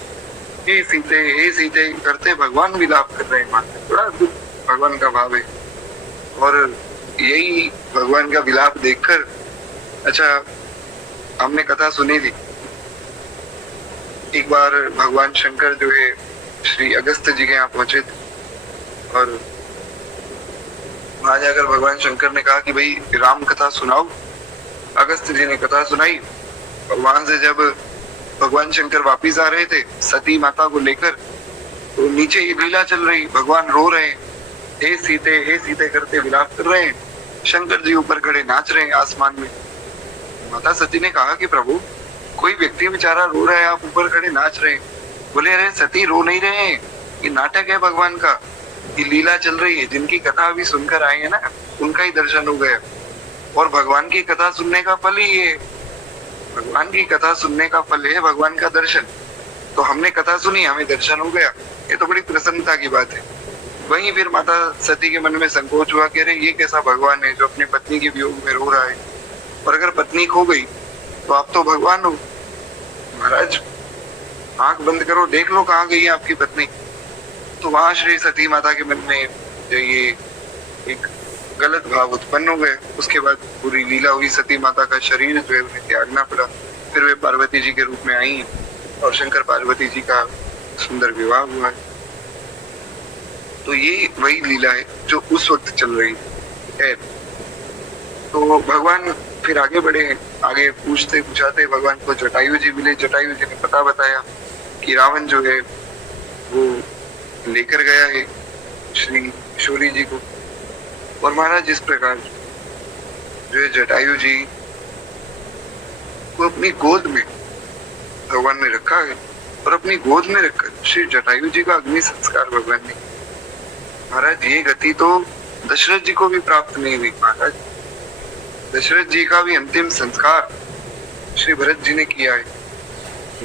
हे सीते हे सीते करते भगवान विलाप कर रहे हैं। बड़ा अद्भुत भगवान का भाव है। और यही भगवान का विलाप देखकर अच्छा, हमने कथा सुनी थी, एक बार भगवान शंकर जो है श्री अगस्त्य जी के यहाँ पहुंचे थे और वहां जाकर भगवान शंकर ने कहा कि भाई राम कथा सुनाओ। अगस्त्य जी ने कथा सुनाई और वहां से जब भगवान शंकर वापिस आ रहे थे सती माता को लेकर, तो नीचे ये लीला चल रही, भगवान रो रहे हैं, हे सीते करते विलाप कर रहे हैं, शंकर जी ऊपर खड़े नाच रहे हैं आसमान में। माता सती ने कहा कि प्रभु, कोई व्यक्ति बेचारा रो रहा है, आप ऊपर खड़े नाच रहे हैं। बोले अरे सती, रो नहीं रहे हैं, ये नाटक है भगवान का, ये लीला चल रही है। जिनकी कथा अभी सुनकर आए हैं ना, उनका ही दर्शन हो गया, और भगवान की कथा सुनने का फल ही है, भगवान की कथा सुनने का फल है भगवान का दर्शन। तो हमने कथा सुनी, हमें दर्शन हो गया, ये तो बड़ी प्रसन्नता की बात है। वहीं फिर माता सती के मन में संकोच हुआ कि अरे ये कैसा भगवान है जो अपनी पत्नी के वियोग में रो रहा है, और अगर पत्नी खो गई तो आप तो भगवान हो, महाराज आंख बंद करो, देख लो कहाँ गई है आपकी पत्नी। तो वहां श्री सती माता के मन में जो ये एक गलत भाव उत्पन्न हो गए। उसके बाद पूरी लीला हुई, सती माता का शरीर जो है उन्हें त्यागना पड़ा। फिर वे पार्वती जी के रूप में आई और शंकर पार्वती जी का सुंदर विवाह हुआ है। तो ये वही लीला है जो उस वक्त चल रही है। तो भगवान फिर आगे बढ़े, आगे पूछते पूछाते भगवान को जटायु जी मिले। जटायु जी ने पता बताया कि रावण जो है वो लेकर गया है श्री शौरी जी को। और महाराज इस प्रकार जो है जटायु जी को अपनी गोद में भगवान ने रखा है, और अपनी गोद में रखकर श्री जटायु जी का अग्नि संस्कार भगवान ने। महाराज ये गति तो दशरथ जी को भी प्राप्त नहीं हुई। महाराज दशरथ जी का भी अंतिम संस्कार श्री भरत जी ने किया है,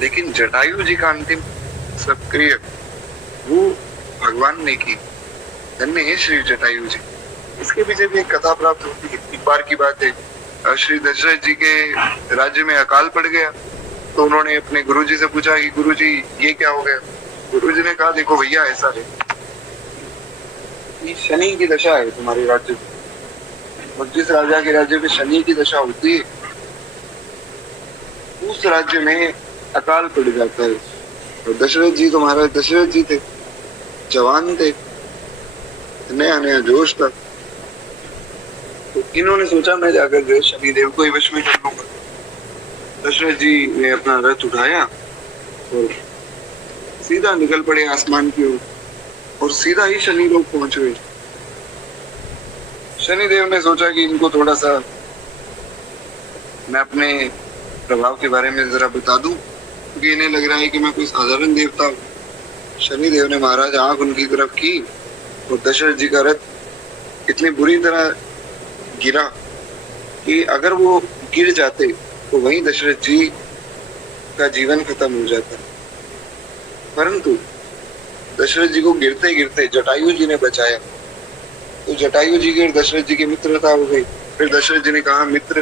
लेकिन जटायु जी का अंतिम सक्रिय वो भगवान ने की। धन्य है श्री जटायु जी। इसके पीछे भी एक कथा प्राप्त होती है। एक बार की बात है, श्री दशरथ जी के राज्य में अकाल पड़ गया, तो उन्होंने अपने गुरुजी से पूछा कि गुरुजी ये क्या हो गया। गुरुजी ने कहा देखो भैया, ऐसा है शनि की दशा है तुम्हारे राज्य में, और जिस राजा के राज्य में शनि की दशा होती है उस राज्य में अकाल पड़ जाता है। और दशरथ जी, तुम्हारा दशरथ जी थे, जवान थे, नया नया जोश था, तो इन्होंने सोचा मैं जाकर जो शनिदेव को ही वश में कर लूंगा। दशरथ जी ने अपना रथ उठाया और सीधा निकल पड़े आसमान की ओर, और सीधा ही शनि लोग पहुंच गए। शनिदेव ने सोचा कि इनको थोड़ा सा मैं अपने प्रभाव के बारे में जरा बता दूं, क्योंकि इन्हें लग रहा है कि मैं कोई साधारण देवता हूं। शनिदेव ने महाराज आंख उनकी तरफ की, और दशरथ जी का रथ इतनी बुरी तरह गिरा कि अगर वो गिर जाते तो वहीं दशरथ जी का जीवन खत्म हो जाता। परंतु दशरथ जी को गिरते गिरते जटायु जी ने बचाया। तो जटायु जी की और दशरथ जी की मित्रता हो गई। फिर दशरथ जी ने कहा, मित्र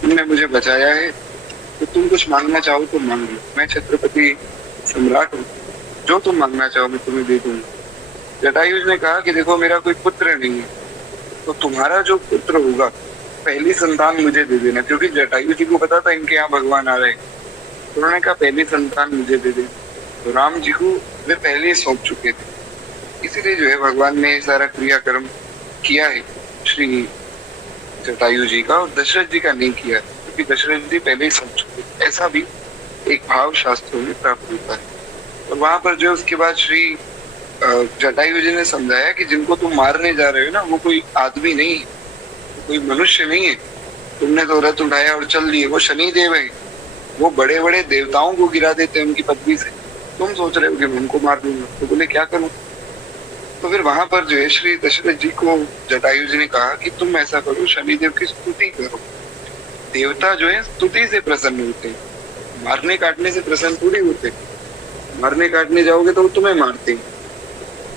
तुमने मुझे बचाया है, तो तुम कुछ मांगना चाहो तो मांग लो, मैं छत्रपति सम्राट हूँ, जो तुम मांगना चाहो मैं तुम्हें दे दूंगा। जटायु जी ने कहा कि देखो मेरा कोई पुत्र नहीं है, तो तुम्हारा जो पुत्र होगा पहली संतान मुझे दे देना, क्योंकि जटायु जी को पता था इनके यहाँ भगवान आ रहे हैं। तो उन्होंने कहा पहली संतान मुझे दे देना। तो राम जी को वे पहले ही सौंप चुके थे, इसीलिए जो है भगवान ने सारा क्रियाक्रम किया है श्री जटायु जी का, और दशरथ जी का नहीं किया, क्योंकि दशरथ जी पहले ही सौंप चुके। ऐसा भी एक भाव शास्त्रों में प्राप्त होता है। और वहां पर जो उसके बाद श्री जटायु जी ने समझाया कि जिनको तुम मारने जा रहे हो ना, वो कोई आदमी नहीं है, कोई मनुष्य नहीं है। तुमने तो रथ उठाया और चल लिए, वो शनिदेव है, वो बड़े बड़े देवताओं को गिरा देते हैं उनकी पदवी से। तुम सोच रहे हो कि मैं उनको मार दूंगा, तो बोले क्या करूं। तो फिर वहां पर जो है श्री दशरथ जी को जटायु जी ने कहा कि तुम ऐसा करो, शनिदेव की स्तुति करो। देवता जो है स्तुति से प्रसन्न होते हैं, मारने काटने से प्रसन्न थोड़ी होते। मारने काटने जाओगे तो वो तुम्हें मारते हैं।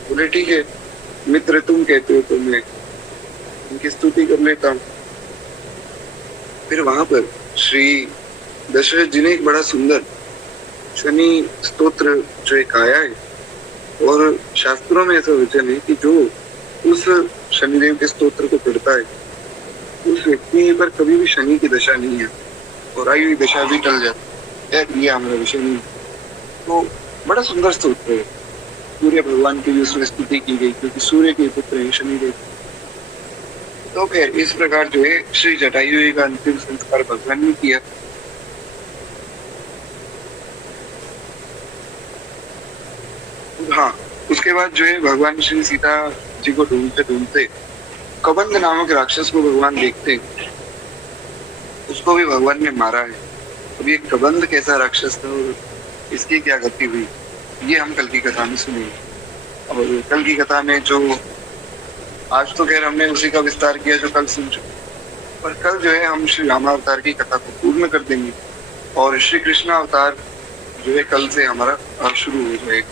बोले ठीक है मित्र, तुम कहते हो तो मैं उनकी स्तुति कर लेता हूँ। फिर वहां पर श्री दशरथ जी ने एक बड़ा सुंदर शनि स्तोत्र जो एक आया है, और शास्त्रों में ऐसा वचन है कि जो उस शनिदेव के स्तोत्र को पढ़ता है उस व्यक्ति पर कभी भी शनि की दशा नहीं है और आई हुई दशा भी टल जाती है। ये हमारा विषय नहीं। तो बड़ा सुंदर स्तोत्र है। सूर्य भगवान की भी उसमें स्तुति की गई क्योंकि सूर्य के पुत्र है शनिदेव। तो खैर इस प्रकार जो है श्री जटायु का अंतिम संस्कार भगवान ने किया। हाँ, उसके बाद जो है भगवान श्री सीता जी को ढूंढते ढूंढते कबंध नामक राक्षस को भगवान देखते, उसको भी भगवान ने मारा है। अब ये कबंध कैसा राक्षस था और इसकी क्या गति हुई, ये हम कल की कथा में सुनेंगे। और कल की कथा में जो आज तो खैर हमने उसी का विस्तार किया जो कल सुन चुके, पर कल जो है हम श्री रामावतार की कथा को पूर्ण कर देंगे और श्री कृष्ण अवतार जो है कल से हमारा शुरू हो जाएगा।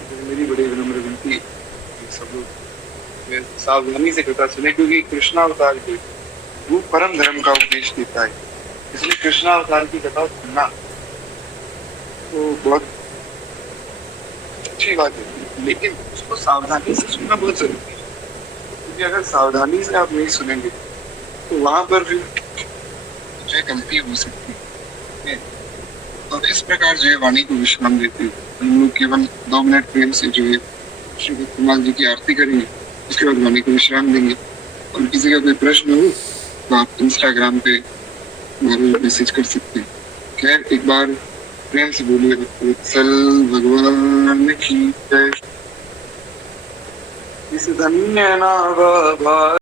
तो मेरी बड़ी विनम्र विनती है कि सब लोग सावधानी से कथा सुने, क्योंकि कृष्ण अवतार जो वो परम धर्म का उपदेश देता है, इसलिए कृष्ण अवतार की कथा सुनना तो बहुत अच्छी बात है, लेकिन उसको सावधानी से सुनना बहुत जरूरी है। क्योंकि अगर सावधानी से आप नहीं सुनेंगे तो वहां पर फिर जो है गलती हो सकती है। और इस प्रकार जो है वाणी को विश्राम देते हम लोग केवल 2 मिनट प्रेम से जो है श्री भक्तमाल जी की आरती करेंगे, उसके बाद वाणी को विश्राम देंगे। और किसी का कोई प्रश्न हो तो आप इंस्टाग्राम पे मुझे मैसेज कर सकते हैं। खैर एक बार प्रेम से बोलिए वत्सल भगवान की जय। इस धन्य नाभ